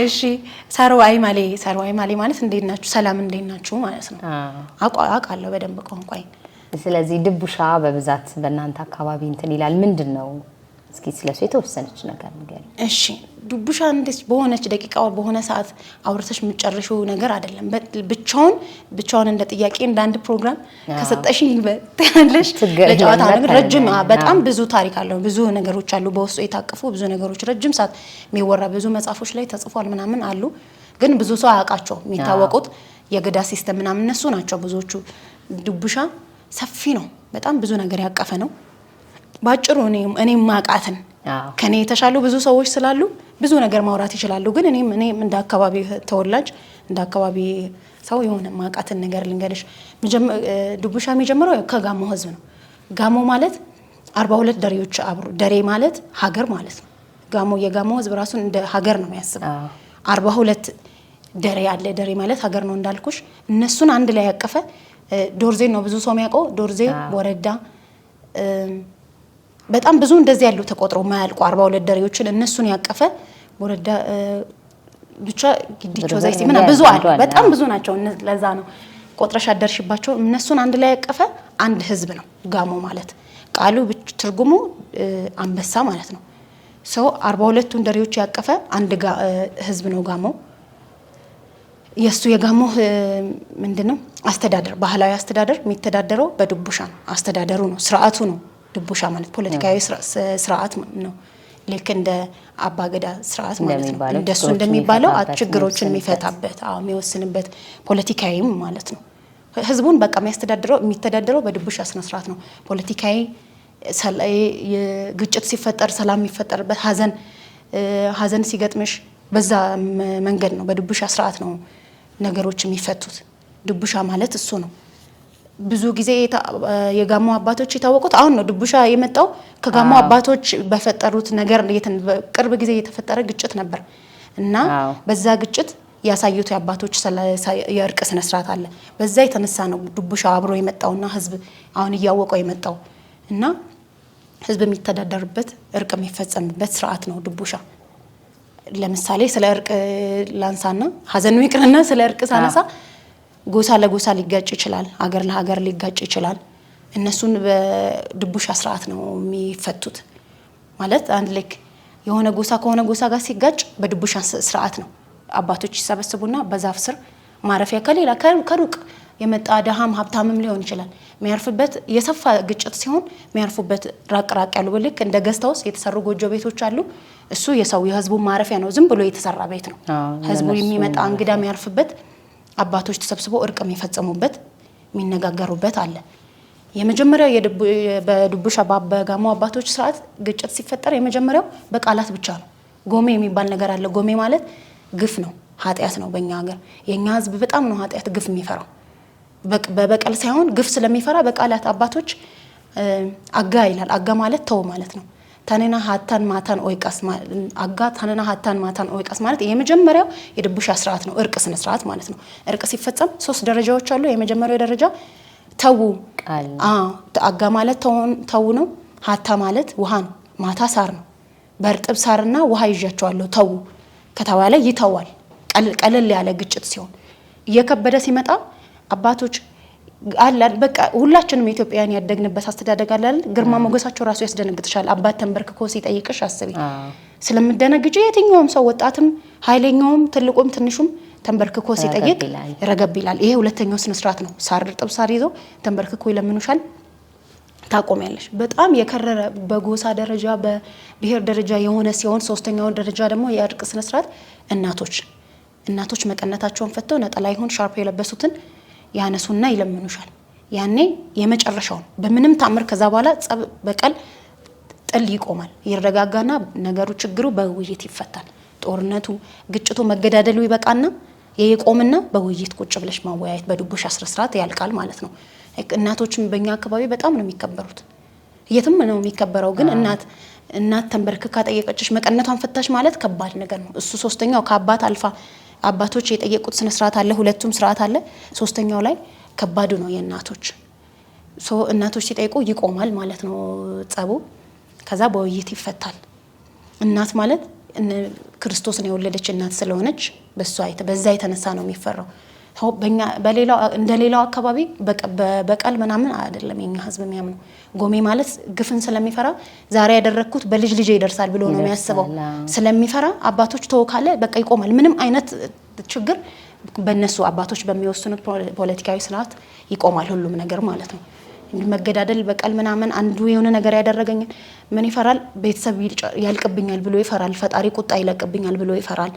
እሺ ሰርዋይ ማሌ ማለት እንዴት ናችሁ ሰላም እንዴት ናችሁ ማለት ነው። አውቃለሁ በደንብ ቋንቋዬን። ስለዚህ ድቡሻ በብዛት በእናንተ አካባቢ እንትን ይላል ምንድነው? እስኪ ስለሱ የተወሰነች ነገር ንገሪኝ። እሺ ድቡሻ እንዴት በሆነች ደቂቃ በሆነ ሰዓት አውርተሽ የምትጨርሺው ነገር አይደለም። ብቻውን እንደ ጥያቄ እንደ አንድ ፕሮግራም ከሰጠሽኝ በትያለሽ ለጨዋታ ነገር ረጅም በጣም ብዙ ታሪክ አለው። ብዙ ነገሮች አሉ በውስጡ የታቀፉ ብዙ ነገሮች ረጅም ሰዓት የሚወራ ብዙ መጽሐፎች ላይ ተጽፏል ምናምን አሉ። ግን ብዙ ሰው አያውቃቸው። የሚታወቁት የገዳ ሲስተም ምናምን እነሱ ናቸው ብዙዎቹ። ድቡሻ ሰፊ ነው። በጣም ብዙ ነገር ያቀፈ ነው። ባጭሩ እኔም ማቃተን ከኔ የተሻሉ ብዙ ሰዎች ስላሉ ብዙ ነገር ማውራት ይችላሉ። ግን እኔም እንደ አካባቢ ተወላጅ እንደ አካባቢ ሰው የሆነ ማቃተን ነገር ልንገርሽ። ድቡሻ የሚጀምረው ከጋሞ ህዝብ ነው። ጋሞ ማለት 42 ደሬዎች አብሮ ደሬ ማለት ሀገር ማለት ነው። የጋሞ ህዝብ ራሱን እንደ ሀገር ነው የሚያስበው። 42 ደሬ አለ። ደሬ ማለት ሀገር ነው እንዳልኩሽ። እነሱን አንድ ላይ ያቀፈ ዶርዜ ነው ብዙ ሰው የሚያውቀው። ዶርዜ ወረዳ በጣም ብዙ እንደዚህ ያሉ ተቆጥሮ ማያልቁ 42 ደሬዎችን እነሱን ያቀፈ ወረዳ ብቻ ግዲቾ ዘይሲ ምና ብዙ አሉ። በጣም ብዙ ናቸው። ለዛ ነው ቆጥረሽ አደርሽባቸው። እነሱን አንድ ላይ ያቀፈ አንድ ህዝብ ነው ጋሞ ማለት። ቃሉ ትርጉሙ አንበሳ ማለት ነው። ሰው 42ቱን ደሬዎች ያቀፈ አንድ ህዝብ ነው ጋሞ። የጋሞ ምንድነው አስተዳደር ባህላዊ አስተዳደር የሚተዳደረው በድቡሻ ነው። አስተዳደሩ ነው ስርዓቱ ነው። ድቡሻ ማለት ፖለቲካዊ ስርዓት ነው። ልክ እንደ አባገዳ ስርዓት ማለት ነው። እንደሱ እንደሚባለው ችግሮችን የሚፈታበት የሚወስንበት ፖለቲካዊም ማለት ነው። ህዝቡን በቃ የሚተዳደረው በድቡሻ ስነ ስርዓት ነው። ፖለቲካዊ ግጭት ሲፈጠር ሰላም የሚፈጠርበት ሀዘን ሲገጥምሽ በዛ መንገድ ነው። በድቡሻ ስርዓት ነው ነገሮች የሚፈቱት። ድቡሻ ማለት እሱ ነው። ብዙ ጊዜ የጋሞ አባቶች የታወቁት አሁን ነው። ድቡሻ የመጣው ከጋሞ አባቶች በፈጠሩት ነገር ቅርብ ጊዜ የተፈጠረ ግጭት ነበር እና በዛ ግጭት ያሳዩት የአባቶች የእርቅ ስነ ስርዓት አለ። በዛ የተነሳ ነው ድቡሻ አብሮ የመጣውና ህዝብ አሁን እያወቀው የመጣው እና ህዝብ የሚተዳደርበት እርቅ የሚፈጸምበት ስርዓት ነው ድቡሻ። ለምሳሌ ስለ እርቅ ላንሳና ሀዘኑ ይቅርና ስለ እርቅ ሳነሳ ጎሳ ለጎሳ ሊጋጭ ይችላል። ሀገር ለሀገር ሊጋጭ ይችላል። እነሱን በድቡሻ ስርዓት ነው የሚፈቱት። ማለት አንድ ልክ የሆነ ጎሳ ከሆነ ጎሳ ጋር ሲጋጭ በድቡሻ ስርዓት ነው። አባቶች ይሰበስቡና በዛፍ ስር ማረፊያ ከሌላ ከሩቅ የመጣ ደሃም ሀብታምም ሊሆን ይችላል የሚያርፍበት የሰፋ ግጭት ሲሆን የሚያርፉበት ራቅ ያሉ ልክ እንደ ገስታውስ የተሰሩ ጎጆ ቤቶች አሉ። እሱ የህዝቡ ማረፊያ ነው። ዝም ብሎ የተሰራ ቤት ነው። ህዝቡ የሚመጣ እንግዳ የሚያርፍበት አባቶች ተሰብስበው እርቅ የሚፈጸሙበት የሚነጋገሩበት አለ። የመጀመሪያው በድቡሻ በጋሞ አባቶች ስርዓት ግጭት ሲፈጠር የመጀመሪያው በቃላት ብቻ ነው። ጎሜ የሚባል ነገር አለ። ጎሜ ማለት ግፍ ነው፣ ኃጢያት ነው። በእኛ ሀገር የኛ ህዝብ በጣም ነው ኃጢያት ግፍ የሚፈራው። በበቀል ሳይሆን ግፍ ስለሚፈራ በቃላት አባቶች አጋ ይላል። አጋ ማለት ተው ማለት ነው። ታነና ሀታን ማታን ኦይቃስ አጋ ታነና ሀታን ማታን ኦይቃስ ማለት የመጀመሪያው የድቡሻ ስርዓት ነው። እርቅ ስነ ስርዓት ማለት ነው። እርቅ ሲፈጸም 3 ደረጃዎች አሉ። የመጀመሪያው ደረጃ ተው አጋ ማለት ተው ነው። ሀታ ማለት ውሃ ነው። ማታ ሳር ነው። በርጥብ ሳርና ውሃ ይዣቸዋለሁ ተው ከተባለ ይተዋል። ቀለል ያለ ግጭት ሲሆን እየከበደ ሲመጣ አባቶች አላል በቃ ሁላችንም ኢትዮጵያውያን ያደግንበት አስተዳደግ አላል። ግርማ ሞገሳቸው ራሱ ያስደነግጥሻል። አባት ተንበርክኮ ሲጠይቅሽ አስቢ። ስለምደነግጂ የትኛውም ሰው ወጣትም ኃይለኛውም ትልቁም ትንሹም ተንበርክኮ ሲጠይቅ ረገብ ይላል። ይሄ ሁለተኛው ስነ ስርዓት ነው። ሳር ጥብ ሳር ይዞ ተንበርክኮ ይለምኑሻል። ታቆሚያለሽ። በጣም የከረረ በጎሳ ደረጃ በብሔር ደረጃ የሆነ ሲሆን ሶስተኛው ደረጃ ደግሞ የእርቅ ስነ ስርዓት እናቶች መቀነታቸውን ፈተው ነጠላ ይሁን ሻርፕ የለበሱትን ያነሱና ይለምኑሻል። ያኔ የመጨረሻው በምንም ታምር ከዛ በኋላ ጸብ በቀል ጥል ይቆማል። ይረጋጋና ነገሩ ችግሩ በውይይት ይፈታል። ጦርነቱ ግጭቱ መገዳደሉ ይበቃና የቆምና በውይይት ቁጭ ብለሽ ማወያየት በድቡሻ ስነ ስርዓት ያልቃል ማለት ነው። እናቶችም በእኛ አካባቢ በጣም ነው የሚከበሩት። የትም ነው የሚከበረው። ግን እናት ተንበርክካ ጠየቀችሽ መቀነቷን ፈታሽ ማለት ከባድ ነገር ነው። እሱ ሶስተኛው ከአባት አልፋ አባቶች የጠየቁት ስነ ስርዓት አለ። ሁለቱም ስርዓት አለ። ሶስተኛው ላይ ከባዱ ነው የእናቶች። ሶ እናቶች ሲጠይቁ ይቆማል ማለት ነው ጸቡ። ከዛ በውይይት ይፈታል። እናት ማለት ክርስቶስን የወለደች እናት ስለሆነች በዛ የተነሳ ነው የሚፈራው። በሌላው እንደሌላው አካባቢ በቀል ምናምን አይደለም የኛ ህዝብ የሚያምነው። ጎሜ ማለት ግፍን ስለሚፈራ ዛሬ ያደረኩት በልጅ ልጅ ይደርሳል ብሎ ነው የሚያስበው። ስለሚፈራ አባቶች ተወካለ በቃ ይቆማል። ምንም አይነት ችግር በእነሱ አባቶች በሚወስኑት ፖለቲካዊ ስርዓት ይቆማል ሁሉም ነገር ማለት ነው። መገዳደል በቀል ምናምን አንዱ የሆነ ነገር ያደረገኝ ምን ይፈራል? ቤተሰብ ያልቅብኛል ብሎ ይፈራል። ፈጣሪ ቁጣ ይለቅብኛል ብሎ ይፈራል።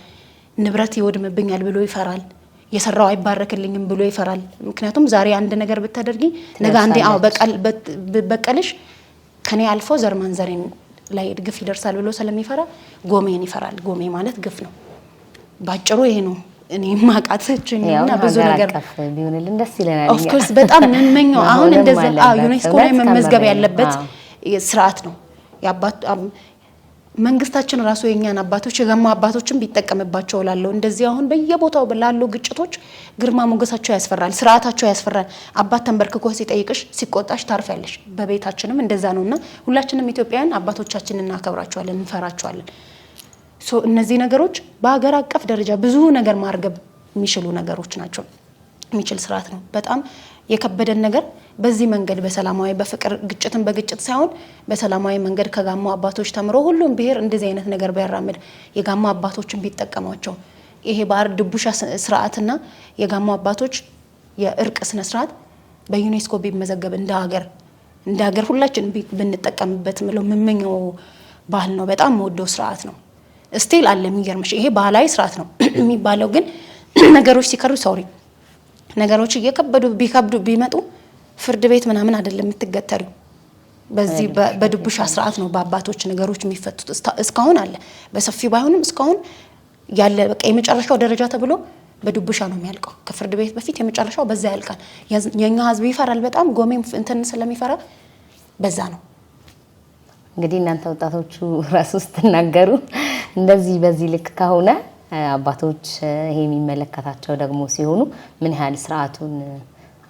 ንብረት ይወድምብኛል ብሎ ይፈራል። የሰራው አይባረክልኝም ብሎ ይፈራል። ምክንያቱም ዛሬ አንድ ነገር ብታደርጊ ነገ አንዴ በቀልሽ ከኔ አልፎ ዘር ማንዘሬን ላይ ግፍ ይደርሳል ብሎ ስለሚፈራ ጎሜን ይፈራል። ጎሜ ማለት ግፍ ነው ባጭሩ ይሄ ነው። እኔ ማቃተችኝና ብዙ ነገር ቢሆንልን ደስ ይለናል። ኦፍ ኮርስ በጣም እንመኘው አሁን እንደዛ ዩኔስኮ ላይ መመዝገብ ያለበት ስርዓት ነው። መንግስታችን ራሱ የኛን አባቶች የጋማ አባቶችን ቢጠቀምባቸው ላለው እንደዚህ አሁን በየቦታው ላለው ግጭቶች ግርማ ሞገሳቸው ያስፈራል፣ ስርዓታቸው ያስፈራል። አባት ተንበርክኮ ሲጠይቅሽ ሲቆጣሽ ታርፊያለሽ። በቤታችንም እንደዛ ነውና ሁላችንም ኢትዮጵያውያን አባቶቻችንን እናከብራቸዋለን፣ እንፈራቸዋለን። ሶ እነዚህ ነገሮች በአገር አቀፍ ደረጃ ብዙ ነገር ማርገብ የሚችሉ ነገሮች ናቸው። የሚችል ስርዓት ነው። በጣም የከበደን ነገር በዚህ መንገድ በሰላማዊ በፍቅር ግጭትን በግጭት ሳይሆን በሰላማዊ መንገድ ከጋማ አባቶች ተምሮ ሁሉም ብሄር እንደዚህ አይነት ነገር ቢያራምድ የጋማ አባቶችን ቢጠቀሟቸው ይሄ ባር ድቡሻ ስርዓትና የጋማ አባቶች የእርቅ ስነ ስርዓት በዩኔስኮ ቢመዘገብ እንደ ሀገር ሁላችን ብንጠቀምበት ምለው ምንመኘው ባህል ነው። በጣም ወደው ስርዓት ነው። ስቲል አለ የሚገርምሽ ይሄ ባህላዊ ስርዓት ነው የሚባለው ግን ነገሮች ሲከሩ ነገሮች እየከበዱ ቢመጡ ፍርድ ቤት ምናምን አይደለም የምትገተሪው። በዚህ በድቡሻ ስርዓት ነው በአባቶች ነገሮች የሚፈቱት። እስካሁን አለ በሰፊው ባይሆንም እስካሁን ያለ በቃ የመጨረሻው ደረጃ ተብሎ በድቡሻ ነው የሚያልቀው። ከፍርድ ቤት በፊት የመጨረሻው በዛ ያልቃል። የኛ ህዝብ ይፈራል በጣም ጎሜም እንትን ስለሚፈራ በዛ ነው። እንግዲህ እናንተ ወጣቶቹ ራስ ውስጥ ተናገሩ እንደዚህ በዚህ ልክ ከሆነ አባቶች ይሄ የሚመለከታቸው ደግሞ ሲሆኑ ምን ያህል ስርዓቱን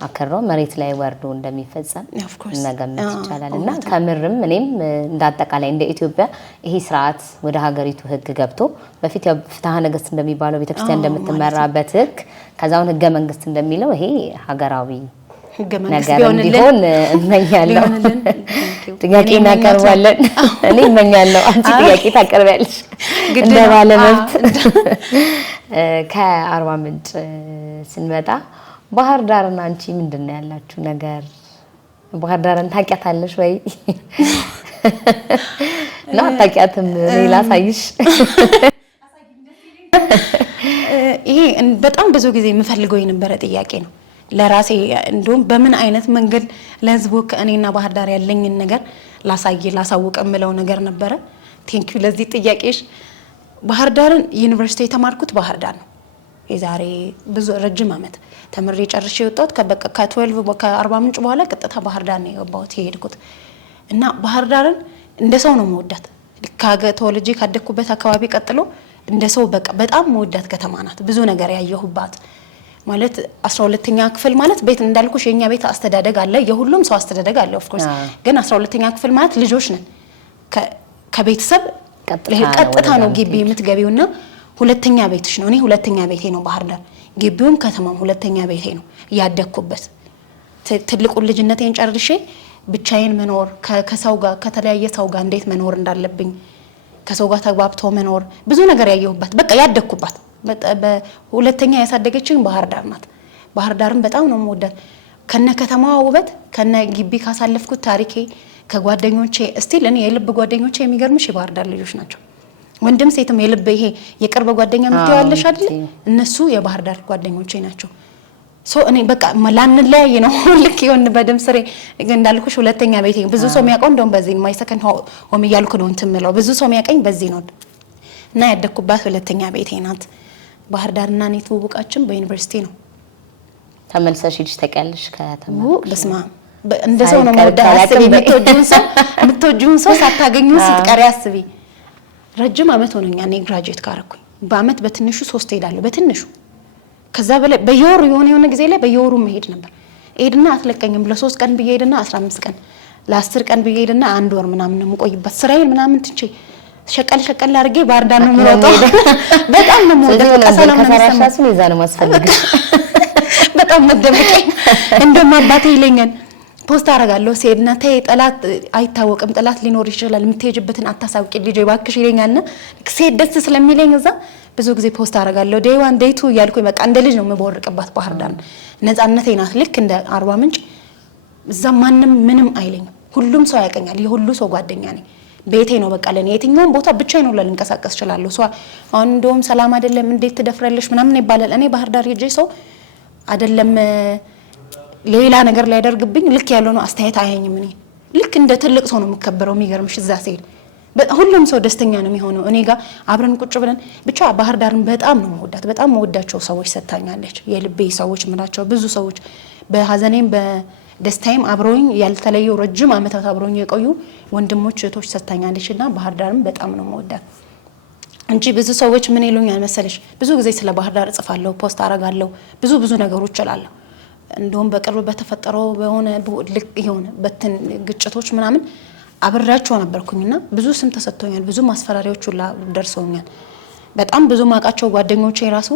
አከራው መሬት ላይ ወርዶ እንደሚፈጸም መገመት ይቻላል። እና ከምርም እኔም እንዳጠቃላይ እንደ ኢትዮጵያ ይሄ ስርዓት ወደ ሀገሪቱ ህግ ገብቶ በፊት ያው ፍትሐ ነገስት እንደሚባለው ቤተክርስቲያን እንደምትመራበት ህግ ከዛውን ህገ መንግስት እንደሚለው ይሄ ሀገራዊ ነገር እንዲሆን እመኛለሁ። ጥያቄ እናቀርባለን። እኔ እመኛለሁ፣ አንቺ ጥያቄ ታቀርቢያለሽ እንደ ባለ መብት። ከአርባ ምንጭ ስንመጣ ባህር ዳርና አንቺ ምንድነው ያላችሁ ነገር? ባህር ዳርን ታውቂያታለሽ ወይ? እና ታውቂያትም ሌላ ሳይሽ ይሄ በጣም ብዙ ጊዜ የምፈልገው የነበረ ጥያቄ ነው ለራሴ። እንደውም በምን አይነት መንገድ ለህዝቡ ከእኔና ባህር ዳር ያለኝን ነገር ላሳውቅ የምለው ነገር ነበረ። ቴንክ ዩ ለዚህ ጥያቄሽ። ባህር ዳርን ዩኒቨርሲቲ የተማርኩት ባህር ዳር ነው። የዛሬ ብዙ ረጅም ዓመት ተምሬ ጨርሼ የወጣሁት ከ12 ከአርባ ምንጭ በኋላ ቀጥታ ባህር ዳር ነው የገባሁት የሄድኩት እና ባህር ዳርን እንደ ሰው ነው መወዳት። ተወልጄ ካደኩበት አካባቢ ቀጥሎ እንደ ሰው በቃ በጣም መወዳት ከተማ ናት። ብዙ ነገር ያየሁባት ማለት 12ኛ ክፍል ማለት ቤት እንዳልኩሽ የኛ ቤት አስተዳደግ አለ፣ የሁሉም ሰው አስተዳደግ አለ ኦፍ ኮርስ። ግን 12ኛ ክፍል ማለት ልጆች ነን ከቤተሰብ ቀጥታ ነው ግቢ የምትገቢውና ሁለተኛ ቤትሽ ነው። እኔ ሁለተኛ ቤቴ ነው ባህር ዳር። ግቢውም ከተማም ሁለተኛ ቤቴ ነው ያደኩበት። ትልቁ ልጅነቴን ጨርሼ ብቻዬን መኖር ከሰው ጋር ከተለያየ ሰው ጋር እንዴት መኖር እንዳለብኝ ከሰው ጋር ተግባብቶ መኖር ብዙ ነገር ያየሁበት በቃ ያደኩባት። በሁለተኛ ያሳደገችኝ ባህር ዳር ናት። ባህር ዳርን በጣም ነው የምወዳት ከነ ከተማዋ ውበት ከነ ግቢ ካሳለፍኩት ታሪኬ ከጓደኞቼ ስቲል እኔ የልብ ጓደኞቼ የሚገርምሽ የባህር ዳር ልጆች ናቸው። ወንድም ሴትም የልብ ይሄ የቅርብ ጓደኛ ምትያለሽ አይደል? እነሱ የባህር ዳር ጓደኞቼ ናቸው። ሶ እኔ በቃ ላንለያይ ነው ልክ ይሁን በደም ስሬ እንዳልኩሽ ሁለተኛ ቤቴ ብዙ ሰው የሚያውቀው እንደውም በዚህ ማይ ሰከንድ ሆም እያልኩ ነው እንትን የምለው ብዙ ሰው የሚያውቀኝ በዚህ ነው እና ያደኩባት ሁለተኛ ቤቴ ናት ባህር ዳርና እኔ ትውውቃችን በዩኒቨርሲቲ ነው። ተመልሰሽ ሂጅ ተቀያለሽ ከተማው በስማ እንደሰው ነው መወዳት አስቢ። የምትወጂውን ሰው ሳታገኙ ስትቀሪ አስቢ። ረጅም ዓመት ሆነኛ እኔ ግራጁዌት ካረኩኝ በአመት በትንሹ 3 ሄዳለሁ በትንሹ። ከዛ በላይ በየወሩ የሆነ ጊዜ ላይ በየወሩ መሄድ ነበር። ሄድና አትለቀኝም ለ3 ቀን ብዬ ሄድና 15 ቀን ለ10 ቀን ብዬ ሄድና 1 ወር ምናምን ነው የምቆይበት ስራዬን ምናምን ትቼ ሸቀል አድርጌ ባህር ዳር ነው የምሮጠው በጣም ነው የምወደው ሰላም ነው ከሰራሻሱን ይዛ ነው ማስፈልግሽ በጣም መደበቀኝ እንደማ አባቴ ይለኛል ፖስት አደርጋለሁ ሲሄድና ተይ ጠላት አይታወቅም ጠላት ሊኖር ይችላል የምትሄጅበትን አታሳውቂ ልጅ ባክሽ ይለኛልና ሲሄድ ደስ ስለሚለኝ እዛ ብዙ ጊዜ ፖስት አደርጋለሁ ዴይ 1 ዴይ 2 ያልኩኝ በቃ እንደ ልጅ ነው የምቦርቅባት ባህር ዳር ነፃነቴ ናት ልክ እንደ አርባ ምንጭ እዛ ማንም ምንም አይለኝም ሁሉም ሰው ያቀኛል የሁሉ ሰው ጓደኛ ነኝ ቤቴ ነው በቃ ለኔ የትኛውም ቦታ ብቻዬን ነው ልንቀሳቀስ ይችላልው ሰው አሁን እንደውም ሰላም አይደለም እንዴት ትደፍራለሽ ምናምን ይባላል እኔ ባህር ዳር ሄጄ ሰው አይደለም ሌላ ነገር ላይ ያደርግብኝ ልክ ያለው ነው አስተያየት አያየኝም እኔ ልክ እንደ ትልቅ ሰው ነው የምከበረው የሚገርምሽ እዛ ሲል ሁሉም ሰው ደስተኛ ነው የሚሆነው እኔ ጋር አብረን ቁጭ ብለን ብቻ ባህር ዳርን በጣም ነው የምወዳት በጣም የምወዳቸው ሰዎች ሰጣኛለች የልቤ ሰዎች ምናቸው ብዙ ሰዎች በሐዘኔም በደስታዬም አብረውኝ ያልተለየው ረጅም አመታት አብረውኝ የቆዩ ወንድሞች እህቶች ሰጣኛለችና ባህር ዳርን በጣም ነው የምወዳት እንጂ ብዙ ሰዎች ምን ይሉኛል መሰለሽ ብዙ ጊዜ ስለ ባህር ዳር ጽፋለሁ ፖስት አረጋለሁ ብዙ ነገሮች እላለሁ እንደውም በቅርብ በተፈጠረው በሆነ ልክ ይሆነ በትን ግጭቶች ምናምን አብራቸው ነበርኩኝና ብዙ ስም ተሰጥቶኛል ብዙ ማስፈራሪያዎች ሁላ ደርሰውኛል በጣም ብዙ ማቃቸው ጓደኞቼ ራሱ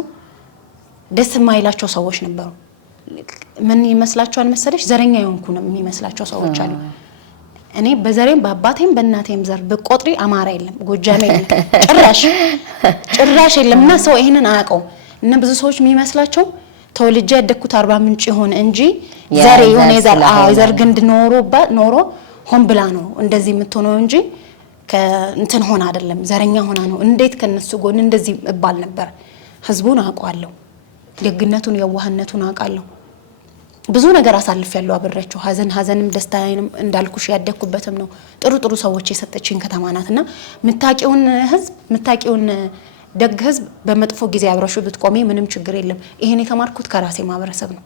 ደስ የማይላቸው ሰዎች ነበሩ ምን ይመስላችኋል መሰለሽ ዘረኛ የሆንኩ ነው የሚመስላቸው ሰዎች አሉ እኔ በዘሬም በአባቴም በእናቴም ዘር በቆጥሪ አማራ የለም ጎጃሜ የለም ጭራሽ የለምና ሰው ይሄንን አያውቀው እና ብዙ ሰዎች የሚመስላቸው ተወልጄ ያደኩት አርባ ምንጭ ሆነ እንጂ ዘሬ የሆነ ዘር ግንድ ኖሮ ሆን ብላ ነው እንደዚህ የምትሆነው እንጂ ከእንትን ሆነ አይደለም ዘረኛ ሆና ነው እንዴት ከነሱ ጎን እንደዚህ እባል ነበር ህዝቡን አውቀዋለሁ ደግነቱን የዋህነቱን አውቃለሁ ብዙ ነገር አሳልፍ ያለው አብሬያቸው ሀዘንም ደስታዬንም እንዳልኩሽ ያደኩበትም ነው ጥሩ ሰዎች የሰጠችኝ ከተማ ናትና ምታቂውን ህዝብ ምታቂውን ደግ ህዝብ በመጥፎ ጊዜ አብረሹ ብትቆሚ ምንም ችግር የለም ይሄን የተማርኩት ከራሴ ማህበረሰብ ነው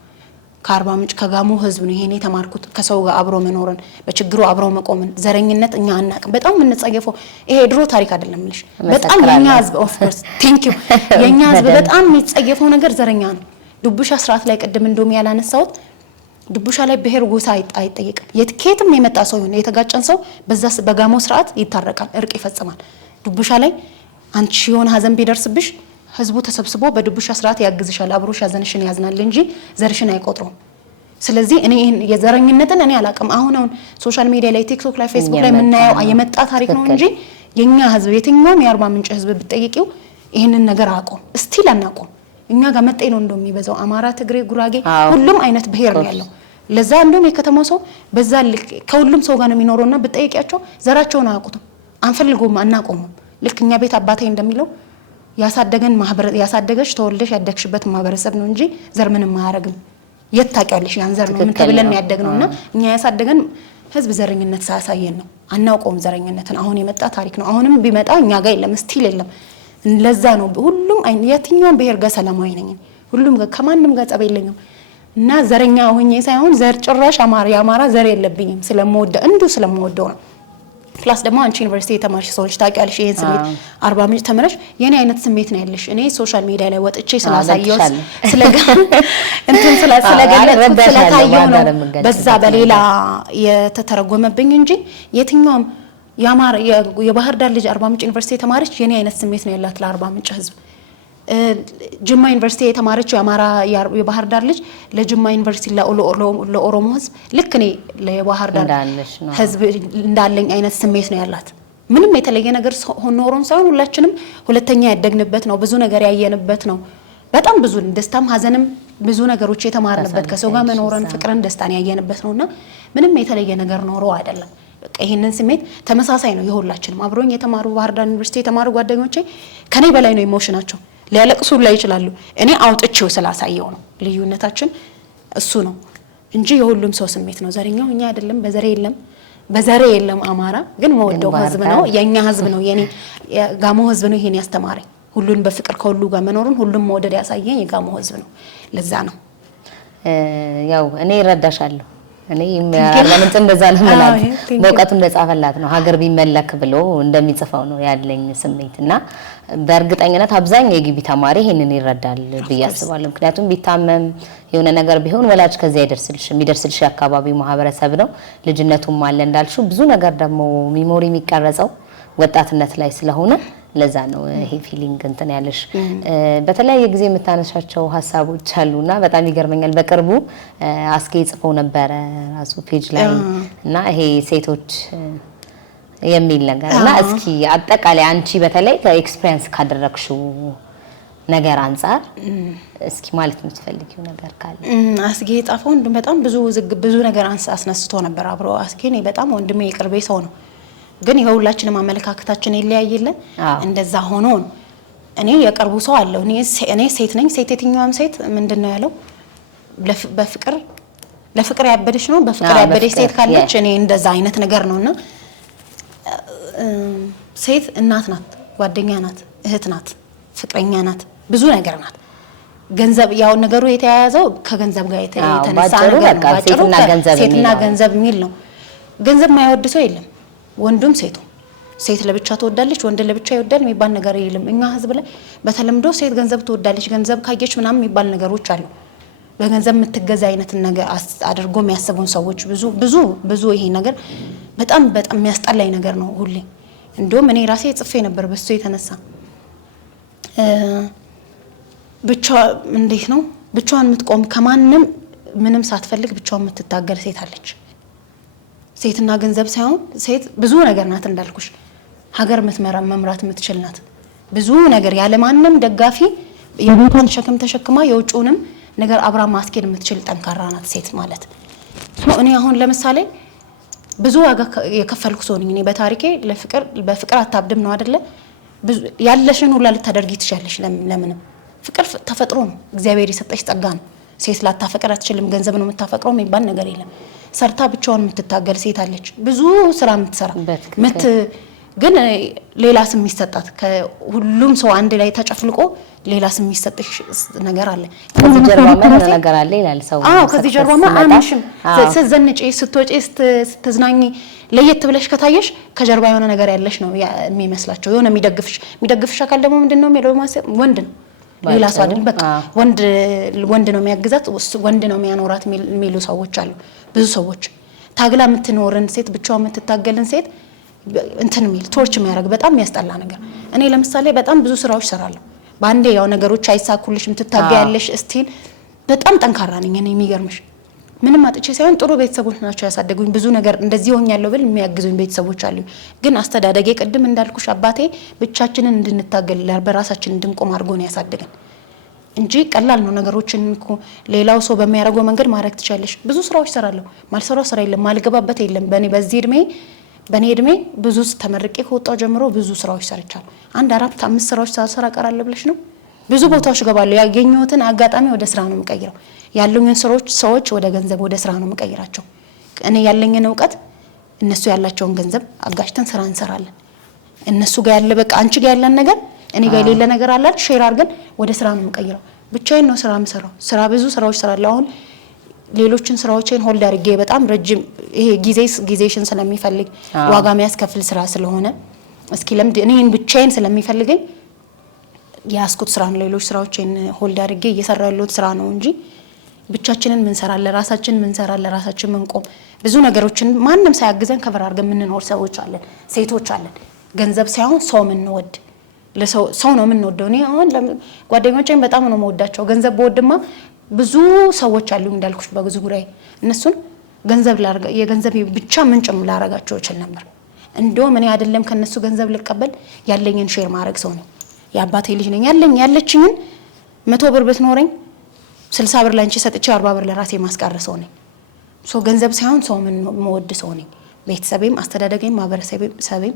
ከአርባ ምንጭ ከጋሞ ህዝብ ነው ይሄን የተማርኩት ከሰው ጋር አብሮ መኖርን በችግሩ አብሮ መቆምን ዘረኝነት እኛ አናቅም በጣም የምንጸየፈው ይሄ ድሮ ታሪክ አይደለም ልሽ በጣም የኛ ህዝብ ኦፍ ኮርስ ቴንክ ዩ የኛ ህዝብ በጣም የሚጸየፈው ነገር ዘረኛ ነው ዱቡሻ ስርዓት ላይ ቀደም እንደውም ያላነሳውት ዱቡሻ ላይ ብሄር ጎሳ አይጠየቅም የትኬትም የመጣ ሰው ነው የተጋጨን ሰው በዛ በጋሞ ስርዓት ይታረቃል እርቅ ይፈጽማል ዱቡሻ ላይ አንቺ የሆነ ሀዘን ቢደርስብሽ ህዝቡ ተሰብስቦ በዱቡሻ ስርዓት ያግዝሻል አብሮሽ ሀዘንሽን ያዝናል እንጂ ዘርሽን አይቆጥሩም ስለዚህ እኔ የዘረኝነትን እኔ አላቅም አሁን ሶሻል ሚዲያ ላይ ቲክቶክ ላይ ፌስቡክ ላይ ምናየው የመጣ ታሪክ ነው እንጂ የኛ ህዝብ የትኛውም የአርባ ምንጭ ህዝብ ብትጠይቂው ይሄንን ነገር አቆም እስቲል አናቆም እኛ ጋር መጣይ ነው እንደሚበዛው አማራ ትግሬ ጉራጌ ሁሉም አይነት ብሄር ነው ያለው ለዛ እንደውም የከተማው ሰው በዛ ከሁሉም ሰው ጋር ነው የሚኖርውና ብትጠይቂያቸው ዘራቸውን አያውቁትም አንፈልጎም አናቆምም ልክኛ ቤት አባቴ እንደሚለው ያሳደገን ማህበረ ያሳደገሽ ተወልደሽ ያደግሽበት ማህበረሰብ ነው እንጂ ዘር ምንም ማያረግም የታቀልሽ ያን ዘር ነው ምን ተብለን ያደግነውና እኛ ያሳደገን ህዝብ ዘረኝነት ሳያሳየን ነው አናውቀውም ዘረኝነትን አሁን የመጣ ታሪክ ነው አሁንም ቢመጣ እኛ ጋር የለም ስቲል የለም ለዛ ነው ሁሉም የትኛውም ብሄር ጋር ሰላማዊ ነኝ ሁሉም ጋር ከማንም ጋር ጸብ የለኝም እና ዘረኛ ሆኜ ሳይሆን ዘር ጭራሽ አማራ ዘር የለብኝም ስለምወደው ነው ፕላስ ደግሞ አንቺ ዩኒቨርሲቲ የተማርሽ ሰዎች ታውቂያለሽ ይሄን ስሜት አርባ ምንጭ ተመረሽ የኔ አይነት ስሜት ነው ያለሽ እኔ ሶሻል ሚዲያ ላይ ወጥቼ ስላሳየው እንትን ስለገለጽኩት ስለታየው ነው በዛ በሌላ የተተረጎመብኝ እንጂ የትኛውም የባህር ዳር ልጅ አርባ ምንጭ ዩኒቨርሲቲ የተማረች የኔ አይነት ስሜት ነው ያላት ለአርባ ምንጭ ህዝብ ጅማ ዩኒቨርሲቲ የተማረች የባህር ዳር ልጅ ለጅማ ዩኒቨርሲቲ ለኦሮሞ ህዝብ ልክ እኔ ለባህር ዳር ህዝብ እንዳለኝ አይነት ስሜት ነው ያላት ምንም የተለየ ነገር ሆኖሮን ሳይሆን ሁላችንም ሁለተኛ ያደግንበት ነው ብዙ ነገር ያየንበት ነው በጣም ብዙ ደስታም ሀዘንም ብዙ ነገሮች የተማርንበት ከሰው ጋር መኖርን ፍቅርን ደስታን ያየንበት ነውና ምንም የተለየ ነገር ኖሮ አይደለም በቃ ይሄንን ስሜት ተመሳሳይ ነው የሁላችንም አብሮኝ የተማሩ ባህር ዳር ዩኒቨርሲቲ የተማሩ ጓደኞቼ ከኔ በላይ ነው ኢሞሽናቸው ሊያለቅሱ ላይ ይችላሉ እኔ አውጥቼው ስላሳየው ነው ልዩነታችን እሱ ነው እንጂ የሁሉም ሰው ስሜት ነው ዘረኛው እኛ አይደለም በዘሬ የለም አማራ ግን መወደው ህዝብ ነው የኛ ህዝብ ነው የኔ ጋሞ ህዝብ ነው ይሄን ያስተማረኝ ሁሉን በፍቅር ከሁሉ ጋር መኖርን ሁሉም መወደድ ያሳየኝ የጋሞ ህዝብ ነው ለዛ ነው ያው እኔ እረዳሻለሁ እኔ አርባምንጭ እንደዛ ነው ማለት በእውቀቱ እንደጻፈላት ነው ሀገር ቢመለክ ብሎ እንደሚጽፈው ነው ያለኝ ስሜትና በእርግጠኝነት አብዛኛው የግቢ ተማሪ ይሄንን ይረዳል ብዬ አስባለሁ። ምክንያቱም ቢታመም የሆነ ነገር ቢሆን ወላጅ ከዚያ የሚደርስልሽ አካባቢው ማህበረሰብ ነው። ልጅነቱም አለ እንዳልሽው ብዙ ነገር ደግሞ ሚሞሪ የሚቀረጸው ወጣትነት ላይ ስለሆነ ለዛ ነው ይሄ ፊሊንግ እንትን ያለሽ በተለያየ ጊዜ የምታነሳቸው ሐሳቦች አሉና በጣም ይገርመኛል። በቅርቡ አስኬ ጽፈው ነበር ራሱ ፔጅ ላይ እና ይሄ ሴቶች የሚል ነገር እና እስኪ አጠቃላይ አንቺ በተለይ ከኤክስፒሪየንስ ካደረግሽው ነገር አንፃር እስኪ ማለት የምትፈልጊው ነገር ካለ አስጌ ጻፈው በጣም ብዙ ነገር አስነስቶ ነበር አብሮ አስጌ እኔ በጣም ወንድሜ የቅርቤ ሰው ነው ግን የሁላችንም አመለካከታችን ይለያይልን እንደዛ ሆኖ ነው እኔ የቅርቡ ሰው አለው እኔ ሴት ነኝ ሴት የትኛውም ሴት ምንድነው ያለው ለፍቅር ያበደሽ ነው በፍቅር ያበደሽ ሴት ካለች እኔ እንደዛ አይነት ነገር ነውና ሴት እናት ናት ጓደኛ ናት እህት ናት ፍቅረኛ ናት ብዙ ነገር ናት ገንዘብ ያው ነገሩ የተያያዘው ከገንዘብ ጋር የተነሳ ነገር ነው ሴትና ገንዘብ የሚል ነው ገንዘብ ማይወድ ሰው የለም ወንዱም ሴት ለብቻ ተወዳለች ወንድ ለብቻ ይወዳል የሚባል ነገር የለም እኛ ህዝብ ላይ በተለምዶ ሴት ገንዘብ ተወዳለች ገንዘብ ካየች ምናምን የሚባል ነገሮች አሉ በገንዘብ የምትገዛ አይነት ነገር አድርጎ የሚያስቡን ሰዎች ብዙ ይሄ ነገር በጣም የሚያስጠላኝ ነገር ነው ሁሌ እንደውም እኔ ራሴ ጽፌ ነበር በሱ የተነሳ ብቻ እንዴት ነው ብቻዋን የምትቆም ከማንንም ምንም ሳትፈልግ ብቻዋን የምትታገል ሴት አለች ሴትና ገንዘብ ሳይሆን ሴት ብዙ ነገር ናት እንዳልኩሽ ሀገር መምራት የምትችል ናት ብዙ ነገር ያለ ማንንም ደጋፊ የቤቷን ሸክም ተሸክማ የውጭውንም ነገር አብራ ማስኬድ የምትችል ጠንካራ ናት ሴት ማለት እኔ አሁን ለምሳሌ ብዙ ዋጋ የከፈልኩ ሰው ነኝ እኔ በታሪኬ በፍቅር አታብድም ነው አይደለ ያለሽን ሁሉ ልታደርጊ ትችያለሽ ለምንም ፍቅር ተፈጥሮ ነው እግዚአብሔር የሰጠሽ ጸጋ ነው ሴት ላታፈቅር አትችልም ገንዘብ ነው የምታፈቅረው የሚባል ነገር የለም ሰርታ ብቻዋን የምትታገል ሴት አለች ብዙ ስራ የምትሰራ ግን ሌላ ስም ይሰጣት ከሁሉም ሰው አንድ ላይ ተጨፍልቆ ሌላ ስም ይሰጥሽ ነገር አለ ከዚህ ጀርባ ምን ነገር አለ ይላል ሰው ከዚህ ጀርባማ አምሽም ስትዘንጪ ስትወጪ ስትዝናኚ ለየት ብለሽ ከታየሽ ከጀርባ የሆነ ነገር ያለሽ ነው የሚመስላቸው የሆነ የሚደግፍሽ አካል ደግሞ ምንድነው የሚለው ወንድ ነው ሌላ ሰው አይደል በቃ ወንድ ነው የሚያግዛት ወንድ ነው የሚያኖራት የሚሉ ሰዎች አሉ ብዙ ሰዎች ታግላ የምትኖርን ሴት ብቻዋን የምትታገልን ሴት እንትን የሚል ቶርች የሚያደርግ በጣም የሚያስጠላ ነገር እኔ ለምሳሌ በጣም ብዙ ስራዎች ሰራለሁ ባንዴ ያው ነገሮች አይሳኩልሽም ትታገያለሽ ስቲል በጣም ጠንካራ ነኝ እኔ የሚገርምሽ ምንም አጥቼ ሳይሆን ጥሩ ቤተሰቦች ናቸው ያሳደጉኝ ብዙ ነገር እንደዚህ ሆኛለሁ ብል የሚያግዙኝ ቤተሰቦች አሉ ግን አስተዳደጌ ቅድም እንዳልኩሽ አባቴ ብቻችንን እንድንታገል በራሳችን እንድንቆም አድርጎ ነው ያሳደገን እንጂ ቀላል ነው ነገሮችን ሌላው ሰው በሚያደርገው መንገድ ማድረግ ትችያለሽ ብዙ ስራዎች ሰራለሁ ማልሰራው ስራ የለም ማልገባበት የለም በኔ እድሜ ብዙ ተመርቄ ከወጣው ጀምሮ ብዙ ስራዎች ሰርቻለሁ 4-5 ስራዎች ሳልሰራ ቀራለሁ ብለሽ ነው ብዙ ቦታዎች ገባለሁ ያገኘሁትን አጋጣሚ ወደ ስራ ነው የምቀይረው ያሉኝን ሰዎች ወደ ገንዘብ ወደ ስራ ነው የምቀይራቸው እኔ ያለኝን ዕውቀት እነሱ ያላቸውን ገንዘብ አጋጭተን ስራ እንሰራለን እነሱ ጋር ያለ በቃ አንቺ ጋር ያለን ነገር እኔ ጋር የሌለ ነገር አለ ሼር አድርገን ወደ ስራ ነው የምቀይረው ብቻዬን ነው ስራ የምሰራው ስራ ብዙ ስራዎች ሰራለሁ አሁን ሌሎችን ስራዎችን ሆልድ አድርጌ በጣም ረጅም ይሄ ጊዜሽን ስለሚፈልግ ዋጋ የሚያስከፍል ስራ ስለሆነ እስኪ ለምድ እኔን ብቻዬን ስለሚፈልገኝ ያስኩት ስራ ነው ሌሎች ስራዎችን ሆልድ አድርጌ እየሰራለሁት ስራ ነው እንጂ ብቻችንን ምን ሰራለ ራሳችን መንቆም ብዙ ነገሮችን ማንንም ሳያግዘን ከበር አድርገን ምንኖር ሰዎች አለን ሴቶች አለን ገንዘብ ሳይሆን ሰው ምንወድ ለሰው ነው ምንወደው እኔ አሁን ጓደኞቼን በጣም ነው የምወዳቸው ገንዘብ በወድማ ብዙ ሰዎች አሉ እንዳልኩሽ በብዙ ጉራይ እነሱን የገንዘብ ብቻ ምንጭም ላረጋቸው ይችላል ነበር እንደውም እኔ አይደለም ከነሱ ገንዘብ ልቀበል ያለኝን ሼር ማድረግ ሰው ነው ያባቴ ልጅ ነኝ ያለችኝን 100 ብር ብትኖረኝ 60 ብር ላንቺ ሰጥቼ 40 ብር ለራሴ ማስቀረሰው ነኝ ሶ ገንዘብ ሳይሆን ሰው ምን መወድ ሰው ነኝ ቤተሰቤም አስተዳደገኝ ማህበረሰቤም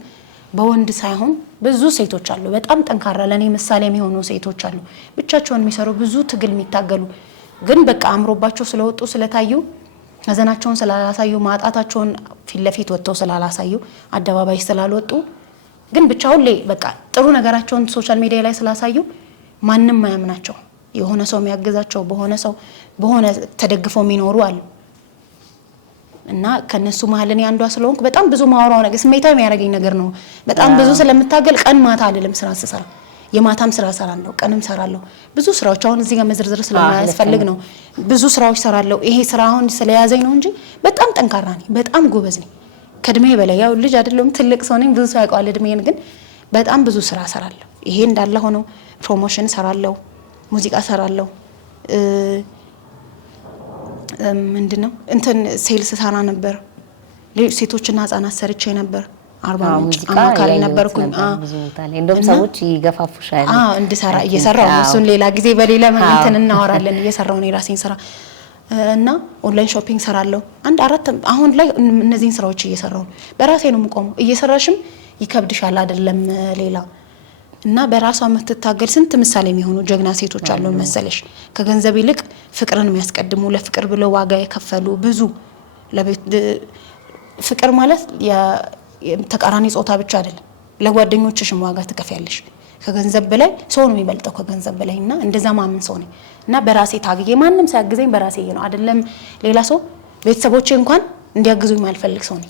በወንድ ሳይሆን ብዙ ሴቶች አሉ በጣም ጠንካራ ለኔ ምሳሌ የሚሆኑ ሴቶች አሉ ብቻቸውን የሚሰሩ ብዙ ትግል የሚታገሉ ግን በቃ አምሮባቸው ስለወጡ ስለታዩ ሀዘናቸውን ስላላሳዩ ማጣታቸውን ፊትለፊት ወጥተው ስላላሳዩ አደባባይ ስላልወጡ ግን ብቻው ላይ በቃ ጥሩ ነገራቸውን ሶሻል ሚዲያ ላይ ስላሳዩ ማንንም ማያምናቸው የሆነ ሰው የሚያግዛቸው በሆነ ተደግፈው የሚኖሩ አሉ እና ከነሱ መሀል እኔ አንዷ ስለሆንኩ በጣም ብዙ ማወራው ነገር ስሜታዊ የሚያደርገኝ ነገር ነው። በጣም ብዙ ስለምታገል ቀን ማታ አይደለም ስራ ስሰራ የማታም ስራ ሰራለሁ ቀንም ሰራለሁ ብዙ ስራዎች አሁን እዚህ ጋር መዝርዝር ስለማያስፈልግ ነው ብዙ ስራዎች ሰራለሁ። ይሄ ስራ አሁን ስለያዘኝ ነው እንጂ በጣም ጠንካራ ነኝ በጣም ጎበዝ ነኝ ከእድሜ በላይ ያው ልጅ አይደለም ትልቅ ሰው ነኝ ብዙ ሰው ያውቃል እድሜን ግን በጣም ብዙ ስራ ሰራለሁ። ይሄ እንዳለ ሆኖ ፕሮሞሽን ሰራለሁ ሙዚቃ ሰራለሁ ምንድነው እንትን ሴልስ ሰራ ነበር ሴቶችና ህፃናት ሰርቼ ነበር 40 ምንጭ አማካሪ ነበርኩኝ ብዙ ታለ እንደውም ሰዎች ይገፋፉሻል እንድሰራ እየሰራው እሱን ሌላ ጊዜ በሌላ እንትን እናወራለን እየሰራው ነው የራሴን ስራ እና ኦንላይን ሾፒንግ ሰራለሁ አንድ አራት አሁን ላይ እነዚህን ስራዎች እየሰራው በራሴ ነው የምቆመው እየሰራሽም ይከብድሻል አይደለም ሌላ እና በራሷ የምትታገል ስንት ምሳሌ የሚሆኑ ጀግና ሴቶች አሉ መሰለሽ ከገንዘብ ይልቅ ፍቅርን የሚያስቀድሙ ለፍቅር ብለው ዋጋ የከፈሉ ብዙ ለቤት ፍቅር ማለት ተቃራኒ ጾታ ብቻ አይደለም ለጓደኞችሽም ዋጋ ትከፍያለሽ ከገንዘብ በላይ ሰው ነው የሚበልጠው ከገንዘብ በላይና እንደዛ ማምን ሰው ነኝ እና በራሴ ታግዬ ማንንም ሳያግዘኝ በራሴ ነው አይደለም ሌላ ሰው ቤተሰቦቼ እንኳን እንዲያግዙኝ አልፈልግ ሰው ነኝ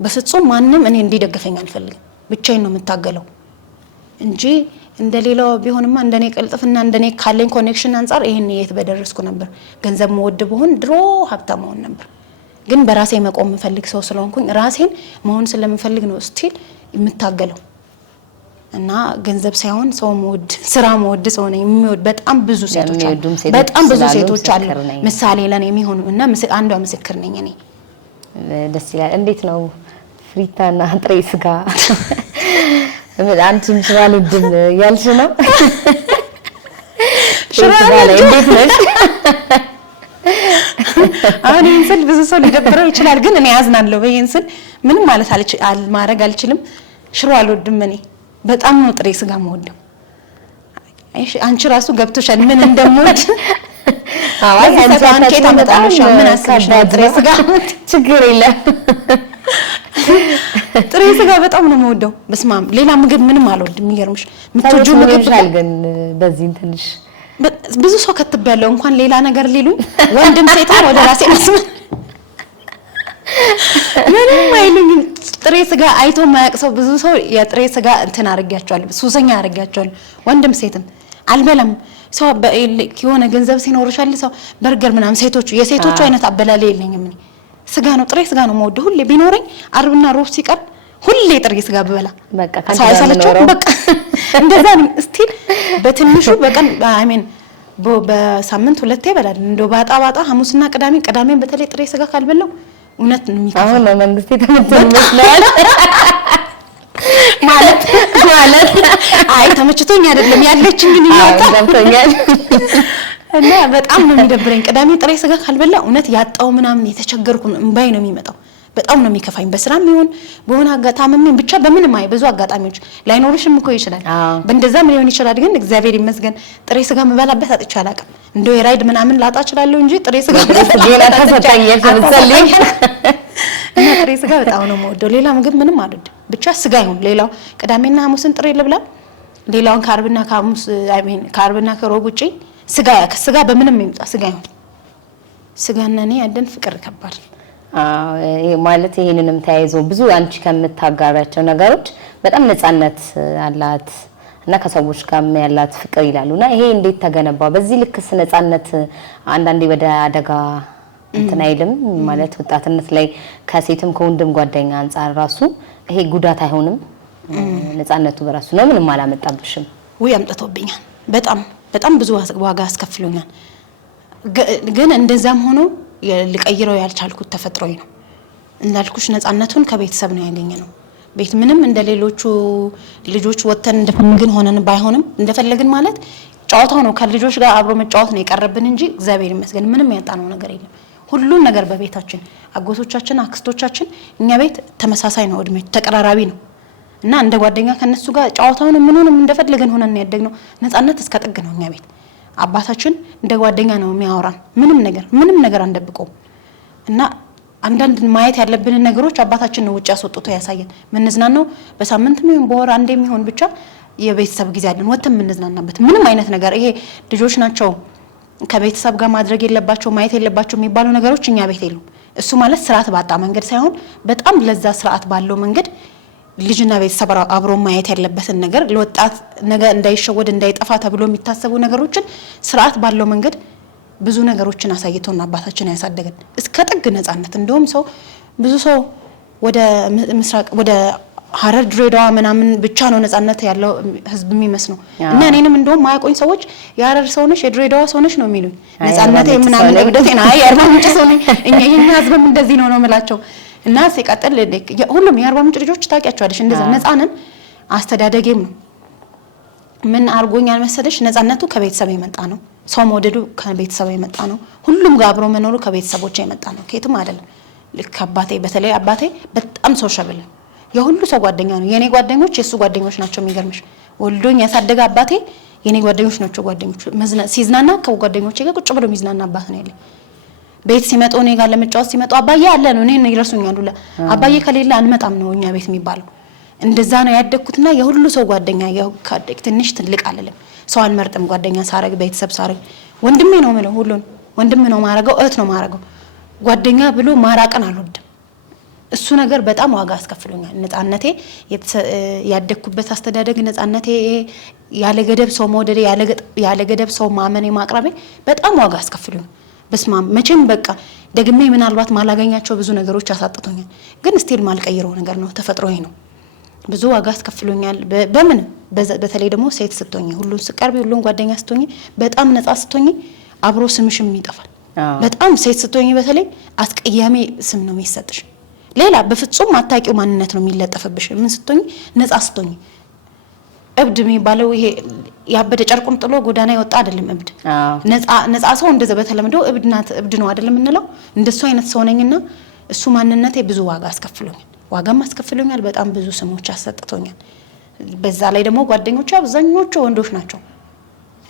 በፍጹም ማንንም እኔ እንዲደግፈኝ አልፈልግም ብቻዬን ነው የምታገለው እንጂ እንደሌላው ቢሆንማ እንደኔ ቀልጥፍና እንደኔ ካለኝ ኮኔክሽን አንፃር ይሄን የት በደረስኩ ነበር ገንዘብ መወድ በሆን ድሮ ሀብታም መሆን ነበር ግን በራሴ መቆም የምፈልግ ሰው ስለሆንኩኝ ራሴን መሆን ስለምፈልግ ነው ስቲል የምታገለው እና ገንዘብ ሳይሆን ሰው መወድ ስራ መወድ ሰው ነኝ የሚወድ በጣም ብዙ ሴቶች አሉ በጣም ብዙ ሴቶች አሉ ምሳሌ ለኔ የሚሆኑ እና አንዷ ምስክር ነኝ እኔ ደስ ይላል እንዴት ነው ፍሪታና ጥሬ ስጋ አንቺም ሽራል ድል ያልሽ ነው ሽራል እንዴት ነሽ አሁን እንስል ብዙ ሰው ሊደብረው ይችላል ግን እኔ ያዝናለሁ በየንስል ምንም ማለት ማድረግ አልችልም ሽሮ አልወድም እኔ በጣም ነው ጥሬ ስጋ የምወደው አንቺ ራሱ ገብቶሻል ምን እንደምወድ አይ አንቺ ታመጣለሽ ምን አስበሽ ጥሬ ስጋ ችግር የለም ጥሬ ስጋ በጣም ነው የምወደው በስማም ሌላ ምግብ ምንም አልወድም የሚገርምሽ ምትወጂው ምግብ ይሻል ግን በዚህ ትንሽ ብዙ ሰው ከተበያለው እንኳን ሌላ ነገር ሊሉኝ ወንድም ሴትም ወደ ራሴ መስመር ምንም አይሉኝ ጥሬ ስጋ አይቶ ማያቅ ሰው ብዙ ሰው የጥሬ ስጋ እንትን አርጋቸዋል ሱሰኛ አርጋቸዋል ወንድም ሴትም አልበላም ሰው የሆነ ገንዘብ ሲኖርሻል ሰው በርገር ምናምን ሴቶቹ የሴቶቹ አይነት አበላለ የለኝም እኔ ስጋ ነው ጥሬ ስጋ ነው የምወደው ሁሌ ቢኖረኝ አርብና ሮብ ሲቀር ሁሌ ጥሬ ስጋ በበላ በቃ ሳይሰለቸው በቃ እንደዛ ነው ስቲል በትንሹ በቀን አይ ሚን በሳምንት ሁለቴ ይበላል እንደው ባጣ ሐሙስና ቅዳሜን በተለይ ጥሬ ስጋ ካልበላው እውነት ነው የሚከፋው አሁን መንግስት ተመቸኝ ይመስላል ማለት አይ ተመችቶኝ አይደለም ያለችኝ ግን ይወጣኛል እና በጣም ነው የሚደብረኝ ቅዳሜ ጥሬ ስጋ ካልበላ እውነት ያጣው ምናምን የተቸገርኩ እንባይ ነው የሚመጣው በጣም ነው የሚከፋኝ በስራም ይሁን በሆነ አጋጣሚ ብቻ በምንም አይ ብዙ አጋጣሚዎች ላይኖርሽም እኮ ይችላል በእንደዛም ሊሆን ይችላል ግን እግዚአብሔር ይመስገን ጥሬ ስጋ መበላበት አጥቻ አላውቅም እንደው የራይድ ምናምን ላጣ እችላለሁ እንጂ ጥሬ ስጋ ሌላ ተሰጣኝ የሰልኝ እና ጥሬ ስጋ በጣም ነው የምወደው ሌላ ምግብ ምንም አልወድም ብቻ ስጋ ይሁን ሌላው ቅዳሜና ሐሙስን ጥሬ ልብላ ሌላውን ከአርብና ከሐሙስ አይ ሚን ከአርብና ከሮብ ውጪ ስጋ በምንም ይምጣ ስጋ ይሁን ስጋና እኔ ያለን ፍቅር ከባድ ማለት ይሄንንም ተያይዞ ብዙ አንቺ ከምታጋራቸው ነገሮች በጣም ነፃነት አላት እና ከሰዎች ጋር ያላት ፍቅር ይላሉና ይሄ እንዴት ተገነባ በዚህ ልክስ ነፃነት አንዳንዴ ወደ አደጋ እንትን አይልም ማለት ወጣትነት ላይ ከሴትም ከወንድም ጓደኛ አንፃር ራሱ ይሄ ጉዳት አይሆንም ነፃነቱ በራሱ ነው ምንም አላመጣብሽም ወይ አምጥቶብኛል በጣም ብዙ ዋጋ አስከፍሎኛል ግን እንደዛም ሆኖ ልቀይረው ያልቻልኩት ተፈጥሮይ ነው እንዳልኩሽ ነፃነቱን ከቤተሰብ ነው ያገኘነው ቤት ምንም እንደሌሎቹ ልጆች ወተን እንደፈለግን ሆነን ባይሆንም እንደፈለግን ማለት ጫውታው ነው ከልጆች ጋር አብሮ መጫወት ነው የቀረብን እንጂ እግዚአብሔር ይመስገን ምንም ያጣነው ነገር የለም ሁሉን ነገር በቤታችን አጎቶቻችን አክስቶቻችን እኛ ቤት ተመሳሳይ ነው እድሜ ተቀራራቢ ነው እና እንደ ጓደኛ ከነሱ ጋር ጫውታውን ምንንም እንደፈለግን ሆነን ያደግነው ነፃነት እስከ ጥግ ነው እኛ ቤት አባታችን እንደ ጓደኛ ነው የሚያወራን ምንም ነገር አንደብቀው እና አንዳንድ ማየት ያለብን ነገሮች አባታችን ነው ውጭ ያስወጥቶ ያሳየን ምንዝናናው በሳምንትም ይሁን በወር አንዴም ይሁን ብቻ የቤተሰብ ጊዜ አለን ወጥተን ምንዝናናበት ምንም አይነት ነገር ይሄ ልጆች ናቸው ከቤተሰብ ጋር ማድረግ የለባቸው ማየት የለባቸው የሚባሉ ነገሮች እኛ ቤት የሉም እሱ ማለት ስርዓት ባጣ መንገድ ሳይሆን በጣም ለዛ ስርዓት ባለው መንገድ ልጅና ቤተሰብ አብሮ ማየት ያለበትን ነገር ለወጣት ነገ እንዳይሸወድ እንዳይጠፋ ተብሎ የሚታሰቡ ነገሮችን ስርዓት ባለው መንገድ ብዙ ነገሮችን አሳይቶና አባታችን ያሳደገን እስከ ጥግ ነፃነት እንደውም ሰው ብዙ ሰው ወደ ምስራቅ ወደ ሐረር ድሬዳዋ ምናምን ብቻ ነው ነፃነት ያለው ህዝብ የሚመስለው እና እኔንም እንደውም ማያቆኝ ሰዎች የሐረር ሰው ነሽ የድሬዳዋ ሰው ነሽ ነው የሚሉኝ ነፃነት ምናምን እብደቴና የአርባ ምንጭ ሰው ነኝ የኛ ህዝብም እንደዚህ ነው የምላቸው እና ሲቀጥል ሁሉም የአርባ ምንጭ ልጆች ታውቂያቸዋለሽ እንደዛ ነፃነን አስተዳደጌም ነው ምን አርጎኛል መሰለሽ ነፃነቱ ከቤተሰብ የመጣ ነው ሰው መወደዱ ከቤተሰብ የመጣ ነው ሁሉም ጋር አብሮ መኖሩ ከቤተሰቦች የመጣ ነው ከየትም አይደለም ልክ አባቴ በተለይ አባቴ በጣም ሶሻብል ነው የሁሉ ሰው ጓደኛ ነው የኔ ጓደኞች የሱ ጓደኞች ናቸው የሚገርምሽ ወልዶኝ ያሳደገ አባቴ የኔ ጓደኞች ናቸው ጓደኞች ሲዝናና ከጓደኞቼ ጋር ቁጭ ብሎ ሚዝናና አባት ነው ያለኝ ቤት ሲመጡ እኔ ጋር ለመጫወት ሲመጡ አባዬ አለ ነው እኔን ይረሱኛል ሁላ አባዬ ከሌለ አንመጣም ነው እኛ ቤት የሚባለው እንደዛ ነው ያደግኩትና የሁሉ ሰው ጓደኛ ያውቃደክ ትንሽ ትልቅ አይደለም ሰው አልመርጥም ጓደኛ ሳረግ ቤተሰብ ሳረግ ወንድሜ ነው ማለት ሁሉን ወንድሜ ነው ማረገው እህት ነው ማረገው ጓደኛ ብሎ ማራቀን አልወድም እሱ ነገር በጣም ዋጋ አስከፍሎኛል ነፃነቴ ያደግኩበት አስተዳደግ ነፃነቴ ያለ ገደብ ሰው መወደድ ያለ ገደብ ሰው ማመን ማቅረቤ በጣም ዋጋ አስከፍሎኛል በስማም መቼም በቃ ደግሜ ምናልባት ማላገኛቸው ብዙ ነገሮች አሳጥቶኛል ግን ስቲል ማልቀይረው ነገር ነው ተፈጥሮዬ ነው ብዙ ዋጋ አስከፍሎኛል በምን በተለይ ደግሞ ሴት ስትሆኚ ሁሉን ስቀርቢ ሁሉን ጓደኛ ስትሆኚ በጣም ነፃ ስትሆኚ አብሮ ስምሽም ይጠፋል በጣም ሴት ስትሆኚ በተለይ አስቀያሚ ስም ነው የሚሰጥሽ ሌላ በፍጹም ማታቂው ማንነት ነው የሚለጠፈብሽ ምን ስትሆኚ ነፃ ስትሆኚ እብድ የሚባለው ይሄ ያበደ ጨርቁን ጥሎ ጎዳና ይወጣ አይደለም እብድ ነፃ ሰው እንደዛ በተለምዶ እብድ ነው አይደለም እንለው እንደሱ አይነት ሰው ነኝና እሱ ማንነቴ ብዙ ዋጋ አስከፍሎኛል በጣም ብዙ ስሞች አሰጥቶኛል በዛ ላይ ደግሞ ጓደኞቼ አብዛኞቹ ወንዶች ናቸው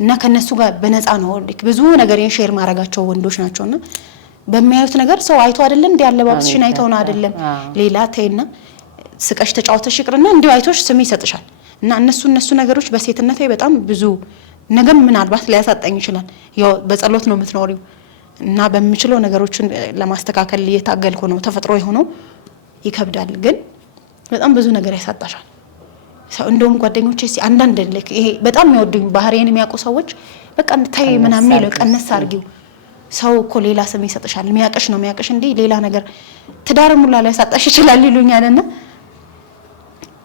እና ከነሱ ጋር በነፃ ነው ብዙ ነገር ሼር ማድረጋቸው ወንዶች ናቸውና በሚያዩት ነገር ሰው አይቶ አይደለም እንደ ያለባብስሽን አይተው ነው አይደለም ሌላ ተይና ስቀሽ ተጫውተሽ ይቅርና እንዲው አይቶሽ ስም ይሰጥሻል እና እነሱ ነገሮች በሴትነቴ በጣም ብዙ ነገም ምናልባት ሊያሳጣኝ ይችላል ያው በጸሎት ነው የምትኖሪው እና በሚችለው ነገሮችን ለማስተካከል እየታገልኩ ነው ተፈጥሮ የሆነው ይከብዳል ግን በጣም ብዙ ነገር ያሳጣሻል ሰው እንደውም ጓደኞቼ አንዳንድ ልክ ይሄ በጣም የሚወዱኝ ባህሪዬን የሚያውቁ ሰዎች በቃ ታይ ምናምን ይለው ቀነስ አድርጊው ሰው እኮ ሌላ ስም ይሰጥሻል የሚያቀሽ ነው የሚያቀሽ እንዴ ሌላ ነገር ትዳርም ሁላ ላይ ያሳጣሽ ይችላል ይሉኛልና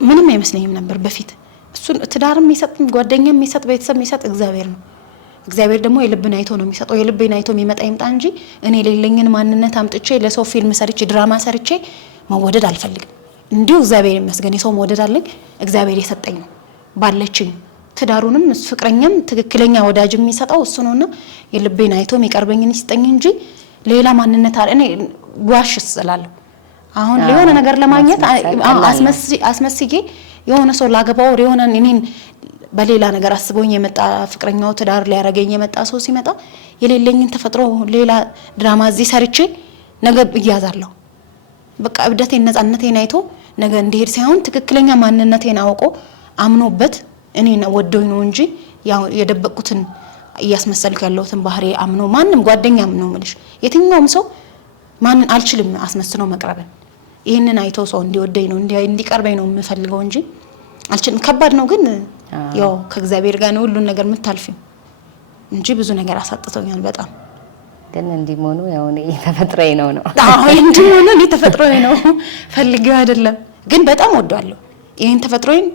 ምንም አይመስለኝም ነበር በፊት እሱ ትዳርም ይሰጥ ጓደኛም ይሰጥ ቤተሰብ ይሰጥ እግዚአብሔር ደግሞ የልብን አይቶ ነው የሚሰጠው የልብን አይቶ የሚመጣ ይምጣ እንጂ እኔ ሌለኝን ማንነት አምጥቼ ለሰው ፊልም ሰርቼ ድራማ ሰርቼ መወደድ አልፈልግም እንዲሁ እግዚአብሔር ይመስገን የሰው መወደድ አለኝ እግዚአብሔር የሰጠኝ ነው ባለችኝ ትዳሩንም ፍቅረኛም ትክክለኛ ወዳጅ የሚሰጠው እሱ ነውና የልቤን አይቶ የሚቀርበኝን ይስጠኝ እንጂ ሌላ ማንነት እኔ ዋሽስ እላለሁ አሁን ለሆነ ነገር ለማግኘት አስመስዬ የሆነ ሰው ላገባው የሆነ እኔን በሌላ ነገር አስቦኝ የመጣ ፍቅረኛው ትዳር ሊያረገኝ የመጣ ሰው ሲመጣ የሌለኝን ተፈጥሮ ሌላ ድራማ እዚህ ሰርቼ ነገ ይያዛለሁ በቃ እብደቴን ነፃነቴን አይቶ ነገ እንዲሄድ ሳይሆን ትክክለኛ ማንነቴን አውቆ አምኖበት እኔን ወዶኝ ነው እንጂ ያው የደበቁትን እያስመሰልኩ ያለሁትን ባህሪ አምኖ ማንንም ጓደኛም ነው ማለት የትኛውም ሰው ማንን አልችልም አስመስሎ መቅረብን ይሄንን አይቶ ሰው እንዲወደኝ ነው እንዲቀርበኝ ነው የምፈልገው እንጂ አልችልም ከባድ ነው ግን ያው ከእግዚአብሔር ጋር ነው ሁሉ ነገር የምታልፊው እንጂ ብዙ ነገር አሳጥቶኛል በጣም ግን እንዲሞኑ ያው እኔ ተፈጥሮዬ ነው አዎ እንዲሞኑ እኔ ተፈጥሮዬ ነው ፈልጌው አይደለም ግን በጣም ወደዋለሁ ይሄን ተፈጥሮዬን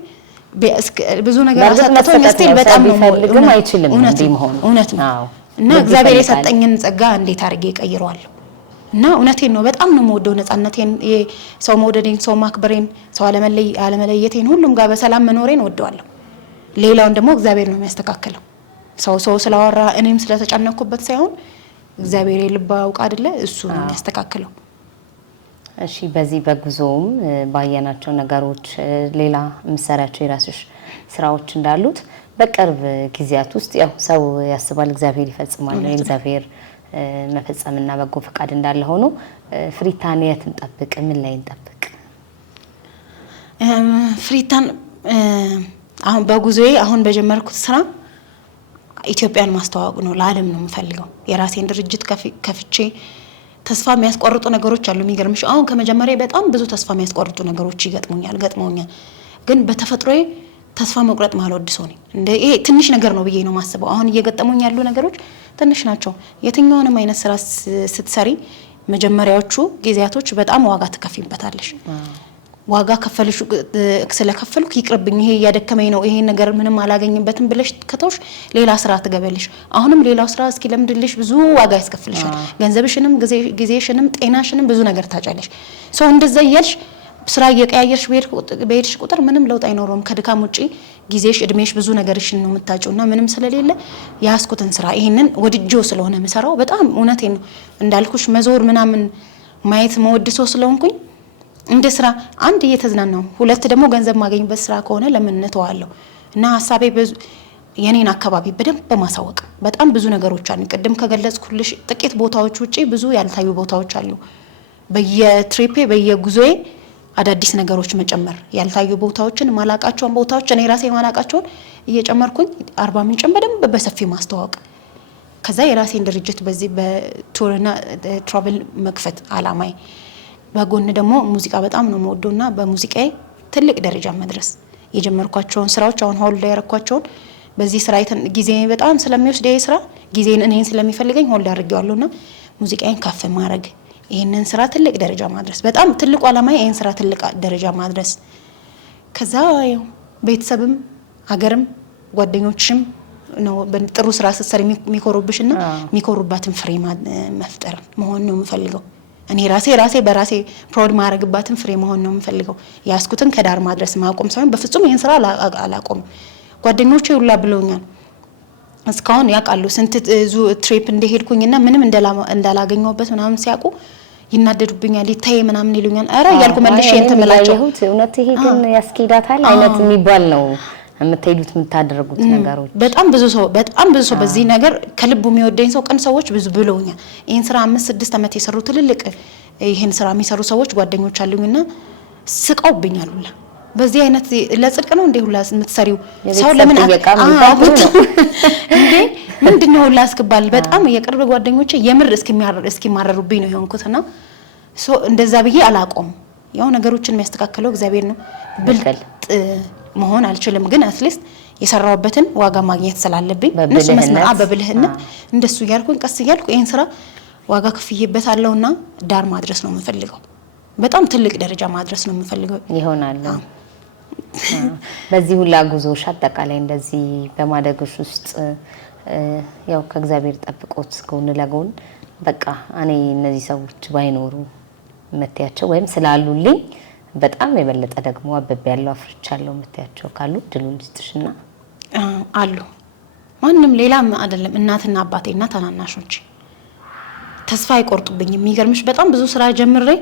ብዙ ነገር አሳጥቶኝ እስቲ በጣም ነው ፈልግም አይችልም እንዲሞኑ እውነት ነው እና እግዚአብሔር የሰጠኝን ጸጋ እንዴት አድርጌ ቀይሯለሁ እና እውነቴን ነው በጣም ነው የምወደው ነፃነቴን ሰው መውደዴን ሰው ማክበሬን ሰው አለመለየቴን ሁሉም ጋር በሰላም መኖሬን ወደዋለሁ ሌላውን ደግሞ እግዚአብሔር ነው የሚያስተካክለው ሰው ስላወራ እኔም ስለተጨነኩበት ሳይሆን እግዚአብሔር የልብ አውቃ አይደለ እሱ ነው የሚያስተካክለው እሺ በዚህ በጉዞም ባየናቸው ነገሮች ሌላ ምሰራቸው የራስሽ ስራዎች እንዳሉት በቅርብ ጊዜያት ውስጥ ያው ሰው ያስባል እግዚአብሔር ይፈጽማል ነው እግዚአብሔር መፈጸምና በጎ ፈቃድ እንዳለ ሆኖ ፍሪታን የት እንጠብቅ ምን ላይ እንጠብቅ ፍሪታን አሁን በጉዞዬ አሁን በጀመርኩት ስራ ኢትዮጵያን ማስተዋወቅ ነው ለዓለም ነው የምፈልገው የራሴን ድርጅት ከፍቼ ተስፋ የሚያስቆርጡ ነገሮች አሉ የሚገርምሽ አሁን ከመጀመሪያ በጣም ብዙ ተስፋ የሚያስቆርጡ ነገሮች ይገጥሙኛል ግን በተፈጥሮዬ ተስፋ መቁረጥ ማልወድ ሰው ነኝ እንደ ይሄ ትንሽ ነገር ነው ብዬ ነው ማስበው አሁን እየገጠሙኝ ያሉ ነገሮች ትንሽ ናቸው የትኛውንም አይነት ስራ ስትሰሪ መጀመሪያዎቹ ጊዜያቶች በጣም ዋጋ ተከፊበታለሽ ዋጋ ከፈልሽ ስለከፈልኩ ይቅርብኝ ይሄ ያደከመኝ ነው ይሄ ነገር ምንም አላገኝበትም ብለሽ ከተውሽ ሌላ ስራ ትገበልሽ አሁንም ሌላው ስራ እስኪ ለምድልሽ ብዙ ዋጋ ያስከፍልሻል ገንዘብሽንም ጊዜሽንም ጤናሽንም ብዙ ነገር ታጫለሽ ሶ እንደዛ ይያልሽ ስራ እየቀያየርሽ በሄድሽ ቁጥር ምንም ለውጥ አይኖርም ከድካም ውጪ ጊዜሽ እድሜሽ ብዙ ነገርሽን ነው የምታጪውና ምንም ስለሌለ ያስኩትን ስራ ይሄንን ወድጆ ስለሆነ መሰራው በጣም እውነቴን ነው እንዳልኩሽ መዞር ምናምን ማየት መወድሶ ስለሆንኩኝ እንደ ስራ አንድ እየተዝናናው ሁለት ደግሞ ገንዘብ ማገኝበት ስራ ከሆነ ለምን ተዋለው እና ሐሳቤ የኔን አካባቢ በደንብ በማሳወቅ በጣም ብዙ ነገሮች አሉ ቀደም ከገለጽኩልሽ ጥቂት ቦታዎች ውጪ ብዙ ያልታዩ ቦታዎች አሉ በየትሪፔ በየጉዞዬ አዳዲስ ነገሮች መጨመር ያልታዩ ቦታዎችን ማላቃቸውን ቦታዎች እኔ ራሴ ማላቃቸውን እየጨመርኩኝ 40 ምንጭን በደንብ በሰፊ ማስተዋወቅ ከዛ የራሴን ድርጅት በዚህ በቱርና ትራቨል መክፈት አላማይ በጎን ደግሞ ሙዚቃ በጣም ነው መወደውና በሙዚቃዬ ትልቅ ደረጃ መድረስ የጀመርኳቸውን ስራዎች አሁን ሆልድ ያረኳቸውን በዚህ ስራ ጊዜ በጣም ስለሚወስድ ስራ ጊዜን እኔን ስለሚፈልገኝ ሆልድ አድርጌዋለሁና ሙዚቃዬን ከፍ ማድረግ ይሄንን ስራ ትልቅ ደረጃ ማድረስ በጣም ትልቁ አላማዬ ይሄን ስራ ትልቅ ደረጃ ማድረስ ከዛ ቤተሰብም ሀገርም ጓደኞችም ነው በጥሩ ስራ ስትሰሪ የሚኮሩብሽና የሚኮሩባትን ፍሬ መፍጠር መሆን ነው የምፈልገው እኔ ራሴ በራሴ ፕሮድ ማድረግባትን ፍሬ መሆን ነው የምፈልገው ያስኩትን ከዳር ማድረስ ማቆም ሳይሆን በፍጹም ይሄን ስራ አላቆም ጓደኞቼ ሁላ ብለውኛል እስካሁን ያቃሉ ስንት ትሪፕ እንደሄድኩኝና ምንም እንዳላገኘውበት ምናምን ሲያቁ ይናደዱብኛል ይታይ ምናምን ይሉኛል አራ ያልኩ መልሽ እንተመላቸው እውነት ይሄ ግን ያስኬዳታል አይነት የሚባል ነው የምትሄዱት የምታደርጉት ነገሮች በጣም ብዙ ሰው በዚህ ነገር ከልቡ የሚወደኝ ሰው ቀን ሰዎች ብዙ ብለውኛል ይሄን ስራ 5-6 አመት የሰሩ ትልልቅ ይሄን ስራ የሚሰሩ ሰዎች ጓደኞች አሉኝና ስቀውብኛል ሁላ በዚህ አይነት ለጽድቅ ነው እንዴ ሁላ የምትሰሪው ሰው ለምን እንዴ ምንድነው ላስከባል በጣም የቅርብ ጓደኞቼ የምር እስኪማረሩብኝ ነው የሆንኩትና ሶ እንደዛ ብዬ አላቆም ያው ነገሮችን የሚያስተካክለው እግዚአብሔር ነው ብልጥ መሆን አልችልም ግን አትሊስት የሰራውበትን ዋጋ ማግኘት ስላለብኝ ነሱ መስመራ በብልህነት እንደሱ ያልኩኝ ቀስ ያልኩ ይሄን ስራ ዋጋ ከፍዬበታለውና ዳር ማድረስ ነው የምፈልገው በጣም ትልቅ ደረጃ ማድረስ ነው የምፈልገው ይሆናል በዚህ ሁላ ጉዞሽ አጠቃላይ እንደዚህ በማደግሽ ውስጥ ያው ከእግዚአብሔር ጠብቆት ጎን ለጎን በቃ እኔ እነዚህ ሰዎች ባይኖሩ መጥያቸው ወይም ስላሉልኝ በጣም የበለጠ ደግሞ አበብ ያለው አፍርቻለሁ መጥያቸው ካሉ ድሉን ልስጥሽና አሉ ማንንም ሌላም አይደለም እናትና አባቴና ታናናሾች ተስፋ አይቆርጡብኝም የሚገርምሽ በጣም ብዙ ስራ ጀምሬ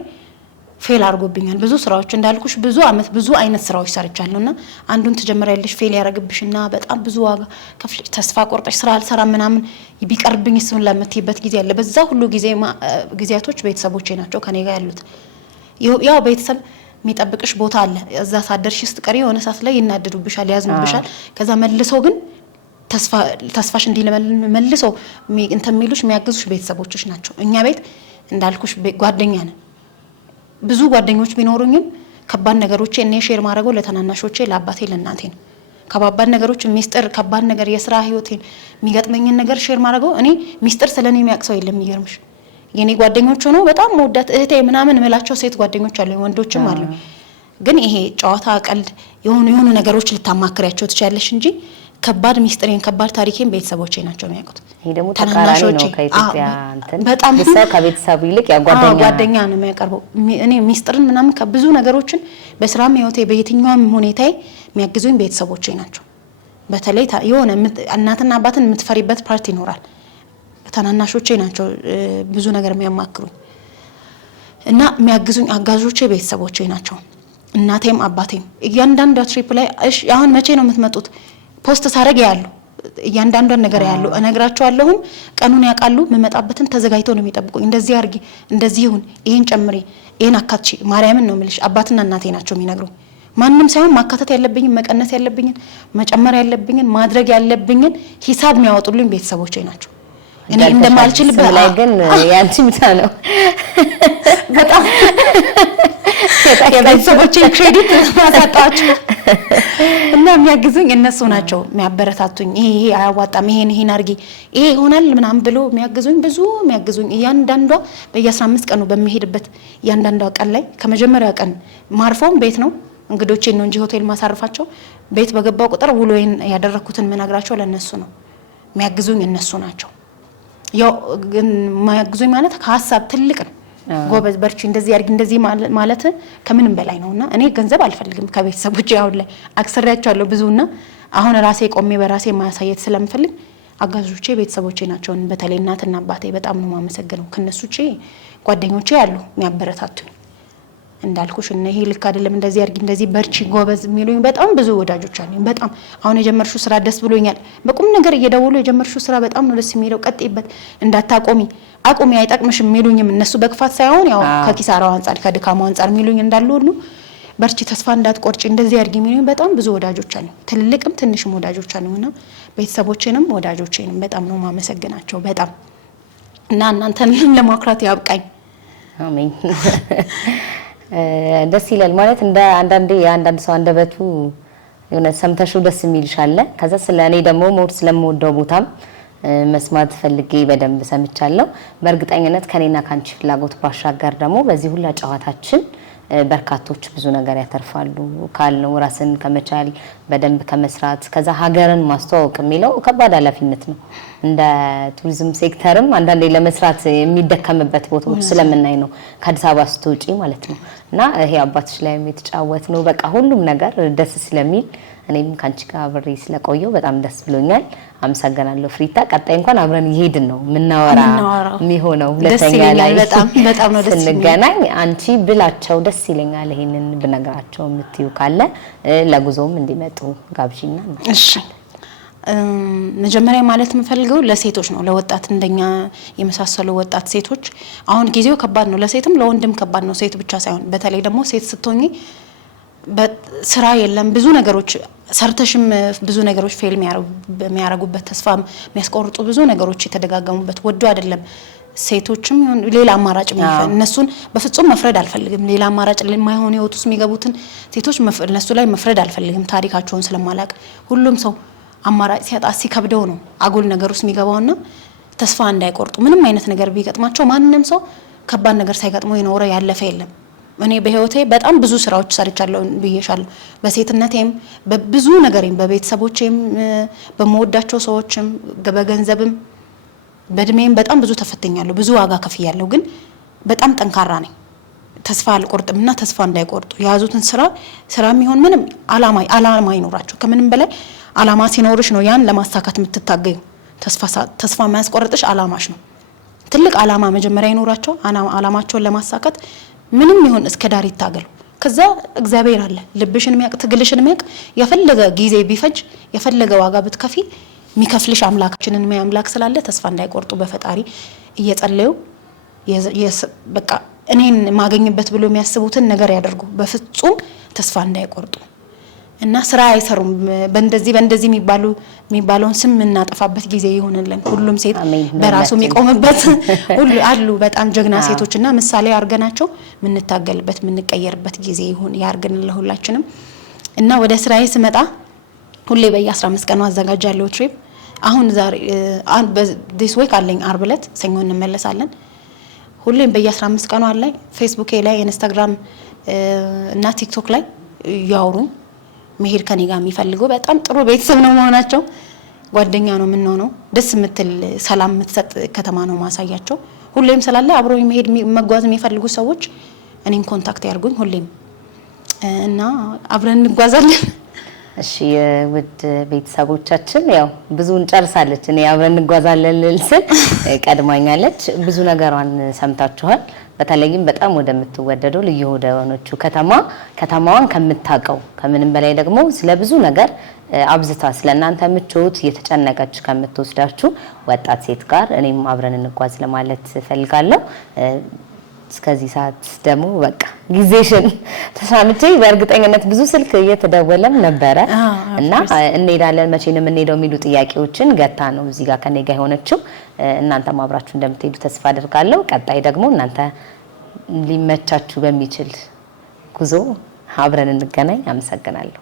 ፌል አርጎብኛል ብዙ ስራዎች እንዳልኩሽ ብዙ አመት ብዙ አይነት ስራዎች ሰርቻለሁና አንዱን ተጀመረልሽ ፌል ያረግብሽና በጣም ብዙ ዋጋ ከፍለሽ ተስፋ ቆርጠሽ ስራ አልሰራ ምናምን ቢቀርብኝ እሱን ለምትይበት ጊዜ አለ በዛ ሁሉ ጊዜያቶች ቤተሰቦቼ ናቸው ከኔ ጋር ያሉት ያው ቤተሰብ የሚጠብቅሽ ቦታ አለ እዛ ሳደርሽ ስትቀሪ የሆነ ሰዓት ላይ ይናደዱብሻል ያዝኑብሻል ከዛ መልሶ ግን ተስፋሽ እንዲመልሶ እንተሚሉሽ የሚያግዙሽ ቤተሰቦችሽ ናቸው እኛ ቤት እንዳልኩሽ ጓደኛ ነን ብዙ ጓደኞች ቢኖሩኝም ከባድ ነገሮች እኔ ሼር ማድረገው ለተናናሾቼ ለአባቴ ለእናቴ ነው ከባባድ ነገሮች ሚስጥር ከባድ ነገር የሥራ ህይወቴን የሚገጥመኝን ነገር ሼር ማድረገው እኔ ሚስጥር ስለኔ የሚያቅሰው የለም ይገርምሽ የኔ ጓደኞች ሆነው በጣም ወዳት እህቴ ምናምን መላቸው ሴት ጓደኞች አሉ ወንዶችም አሉ ግን ይሄ ጨዋታ ቀልድ የሆኑ ነገሮች ልታማክሪያቸው ትችያለሽ እንጂ ከባድ ሚስጥሬን ከባድ ታሪኬን ቤተሰቦቼ ናቸው የሚያውቁት ይሄ ደግሞ ተቃራኒ ነው ከኢትዮጵያ እንትን በጣም ከቤተሰብ ይልቅ ጓደኛ ነው የሚያቀርበው እኔ ሚስጥርን ምናምን ከብዙ ነገሮችን በስራም ህይወቴ በየትኛውም ሁኔታዬ የሚያግዙኝ ቤተሰቦቼ ናቸው በተለይ የሆነ እናትና አባትን የምትፈሪበት ፓርቲ ይኖራል ተናናሾቼ ናቸው ብዙ ነገር የሚያማክሩኝ እና የሚያግዙኝ አጋዦቼ ቤተሰቦቼ ናቸው እናቴም አባቴም እያንዳንዱ ትሪፕ ላይ አሁን መቼ ነው የምትመጡት ፖስት ሳረግ ያያሉ እያንዳንዱን ነገር ያያሉ እነግራቸዋለሁም ቀኑን ያውቃሉ መመጣበትን ተዘጋጅተው ነው የሚጠብቁኝ እንደዚህ አርጊ እንደዚህ ይሁን ይሄን ጨምሪ ይሄን አካትቺ ማርያምን ነው የምልሽ አባትና እናቴ ናቸው የሚነግሩኝ ማንንም ሳይሆን ማካተት ያለብኝ መቀነስ ያለብኝ መጨመር ያለብኝ ማድረግ ያለብኝ ሂሳብ የሚያወጡልኝ ቤተሰቦቼ ናቸው እኔ እንደማልችል በላይ ግን ያንቺ ብቻ ነው በጣም የቤተሰቦቼን ክሬዲት ማሳጣቸው እና የሚያግዙኝ እነሱ ናቸው የሚያበረታቱኝ። ይሄ አያዋጣም፣ ይሄን አርጊ፣ ይሄ ይሆናል ምናምን ብሎ የሚያግዙኝ ብዙ የሚያግዙኝ እያንዳንዷ በየ15 ቀኑ በሚሄድበት እያንዳንዷ ቀን ላይ ከመጀመሪያው ቀን ማርፎም ቤት ነው እንግዶቼን ነው እንጂ ሆቴል ማሳረፋቸው ቤት በገባው ቁጥር ውሎዬን ያደረኩትን መናግራቸው ለነሱ ነው። የሚያግዙኝ እነሱ ናቸው። ያው ግን የሚያግዙኝ ማለት ከሀሳብ ትልቅ ነው። ጎበዝ በርቺ እንደዚህ አድርጊ እንደዚህ ማለት ከምንም በላይ ነውና እኔ ገንዘብ አልፈልግም ከቤተሰቦቼ አሁን ላይ አክስሬያቸዋለሁ ብዙና አሁን ራሴ ቆሜ በራሴ ማሳየት ስለምፈልግ አጋዦቼ ቤተሰቦቼ ናቸው። በተለይ እናትና አባቴ በጣም ነው ማመሰግነው። ከነሱቼ ጓደኞቼ ያሉ የሚያበረታቱኝ እንዳልኩሽ እና ይሄ ልክ አይደለም እንደዚህ አድርጊ እንደዚህ በርቺ ጎበዝ የሚሉኝ በጣም ብዙ ወዳጆች አሉኝ። በጣም አሁን የጀመርሽው ስራ ደስ ብሎኛል፣ በቁም ነገር እየደወሉ የጀመርሽው ስራ በጣም ነው ደስ የሚለው፣ ቀጥይበት፣ እንዳታቆሚ፣ አቁሚ አይጠቅምሽም የሚሉኝም እነሱ በክፋት ሳይሆን ያው ከኪሳራው አንፃር ከድካሙ አንፃር የሚሉኝ እንዳሉ ሁሉ በርቺ ተስፋ እንዳትቆርጪ እንደዚህ አድርጊ የሚሉኝ በጣም ብዙ ወዳጆች አሉኝ። ትልልቅም ትንሽም ወዳጆች አሉኝና ቤተሰቦቼንም ወዳጆቼንም በጣም ነው ማመሰግናቸው በጣም እና እናንተን ለማኩራት ያብቃኝ። አሜን። ደስ ይላል ማለት እንደ አንዳንድ ሰው አንደበቱ የሆነ ሰምተሽው ደስ የሚልሻለ ከዛ ስለኔ ደግሞ ሞር ስለምወደው ቦታም መስማት ፈልጌ በደንብ ሰምቻለሁ። በእርግጠኝነት ከኔና ካንቺ ፍላጎት ባሻገር ደግሞ በዚህ ሁሉ ጨዋታችን በርካቶች ብዙ ነገር ያተርፋሉ ካልነው ራስን ከመቻል በደንብ ከመስራት ከዛ ሀገርን ማስተዋወቅ የሚለው ከባድ ኃላፊነት ነው። እንደ ቱሪዝም ሴክተርም አንዳንዴ ለመስራት የሚደከምበት ቦታዎች ስለምናይ ነው ከአዲስ አበባ ስትወጪ ማለት ነው። እና ይሄ አባትሽ ላይ የተጫወት ነው በቃ ሁሉም ነገር ደስ ስለሚል እኔም ካንቺ ጋር አብሬ ስለቆየው በጣም ደስ ብሎኛል። አመሰግናለሁ ፍሪታ። ቀጣይ እንኳን አብረን ይሄድን ነው ምናወራ የሚሆነው ሁለተኛ ላይ በጣም ነው ደስ ስንገናኝ አንቺ ብላቸው ደስ ይለኛል ይሄንን ብነግራቸው የምትዩ ካለ ለጉዞም እንዲመጡ ጋብዢና። እሺ መጀመሪያ ማለት የምፈልገው ለሴቶች ነው፣ ለወጣት እንደኛ የመሳሰሉ ወጣት ሴቶች አሁን ጊዜው ከባድ ነው፣ ለሴትም ለወንድም ከባድ ነው። ሴት ብቻ ሳይሆን በተለይ ደግሞ ሴት ስትሆኚ በስራ የለም ብዙ ነገሮች ሰርተሽም ብዙ ነገሮች ፌል የሚያረጉበት ተስፋ የሚያስቆርጡ ብዙ ነገሮች የተደጋገሙበት ወዶ አይደለም ሴቶችም ሌላ አማራጭ እነሱን በፍጹም መፍረድ አልፈልግም። ሌላ አማራጭ ለማይሆን ህይወት ውስጥ የሚገቡትን ሴቶች እነሱ ላይ መፍረድ አልፈልግም። ታሪካቸውን ስለማላቅ ሁሉም ሰው አማራጭ ሲያጣ ሲከብደው ነው አጉል ነገር ውስጥ የሚገባውና ተስፋ እንዳይቆርጡ ምንም አይነት ነገር ቢገጥማቸው ማንንም ሰው ከባድ ነገር ሳይገጥመው ይኖር ያለፈ የለም። እኔ በህይወቴ በጣም ብዙ ስራዎች ሰርቻለሁ ብዬሻለሁ። በሴትነቴም በብዙ ነገሬም በቤተሰቦቼም በመወዳቸው ሰዎችም በገንዘብም በእድሜም በጣም ብዙ ተፈተኛለሁ፣ ብዙ ዋጋ ከፍያለሁ። ግን በጣም ጠንካራ ነኝ። ተስፋ አልቆርጥምና ተስፋ እንዳይቆርጡ የያዙትን ስራ የሚሆን ምንም አላማ ይኖራቸው። ከምንም በላይ አላማ ሲኖርሽ ነው ያን ለማሳካት የምትታገዩ። ተስፋ ማያስቆርጥሽ አላማሽ ነው። ትልቅ አላማ መጀመሪያ ይኖራቸው። አላማቸውን ለማሳካት ምንም ይሁን እስከ ዳር ይታገሉ። ከዛ እግዚአብሔር አለ ልብሽን የሚያቅ ትግልሽን የሚያቅ የፈለገ ጊዜ ቢፈጅ የፈለገ ዋጋ ብትከፊ የሚከፍልሽ አምላካችንን የሚያምላክ ስላለ ተስፋ እንዳይቆርጡ በፈጣሪ እየጸለዩ በቃ እኔን ማገኝበት ብሎ የሚያስቡትን ነገር ያደርጉ። በፍጹም ተስፋ እንዳይቆርጡ እና ስራ አይሰሩም። በእንደዚህ የሚባለውን ስም እናጠፋበት ጊዜ ይሆንልን። ሁሉም ሴት በራሱ የሚቆምበት ሁሉ አሉ በጣም ጀግና ሴቶችና ምሳሌ አርገናቸው ምንታገልበት ምንቀየርበት ጊዜ ይሁን ያርገን ለሁላችንም። እና ወደ ስራዬ ስመጣ ሁሌ በየ15 ቀኑ አዘጋጃለሁ ትሪፕ። አሁን ዛሬ this week አለኝ አርብ ዕለት ሰኞ እንመለሳለን። ሁሌም በየ15 ቀኑ አለኝ ፌስቡክ ላይ ኢንስታግራም እና ቲክቶክ ላይ ያወሩ መሄድ ከኔ ጋር የሚፈልገው በጣም ጥሩ ቤተሰብ ነው መሆናቸው። ጓደኛ ነው የምንሆነው። ደስ የምትል ሰላም የምትሰጥ ከተማ ነው ማሳያቸው። ሁሌም ስላለ አብሮ መሄድ መጓዝ የሚፈልጉ ሰዎች እኔን ኮንታክት ያርጉኝ ሁሌም እና አብረን እንጓዛለን። እሺ ውድ ቤተሰቦቻችን ያው ብዙ እንጨርሳለች። እኔ አብረን እንጓዛለን ልልስል ቀድማኛለች። ብዙ ነገሯን ሰምታችኋል። በተለይም በጣም ወደምትወደደው ልዩ ወደ ሆነችው ከተማዋን ከምታቀው ከምንም በላይ ደግሞ ስለ ብዙ ነገር አብዝታ ስለናንተ ምቾት እየተጨነቀች ከምትወስዳችሁ ወጣት ሴት ጋር እኔም አብረን እንጓዝ ለማለት ፈልጋለሁ። እስከዚህ ሰዓት ደግሞ በቃ ጊዜሽን ተሳምቼ በእርግጠኝነት ብዙ ስልክ እየተደወለም ነበረ እና እንሄዳለን መቼ ነው የምንሄደው የሚሉ ጥያቄዎችን ገታ ነው እዚህ ጋር ከኔ ጋር የሆነችው። እናንተም አብራችሁ እንደምትሄዱ ተስፋ አደርጋለሁ። ቀጣይ ደግሞ እናንተ ሊመቻችሁ በሚችል ጉዞ አብረን እንገናኝ። አመሰግናለሁ።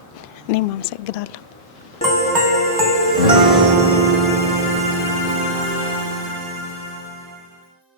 እኔም አመሰግናለሁ።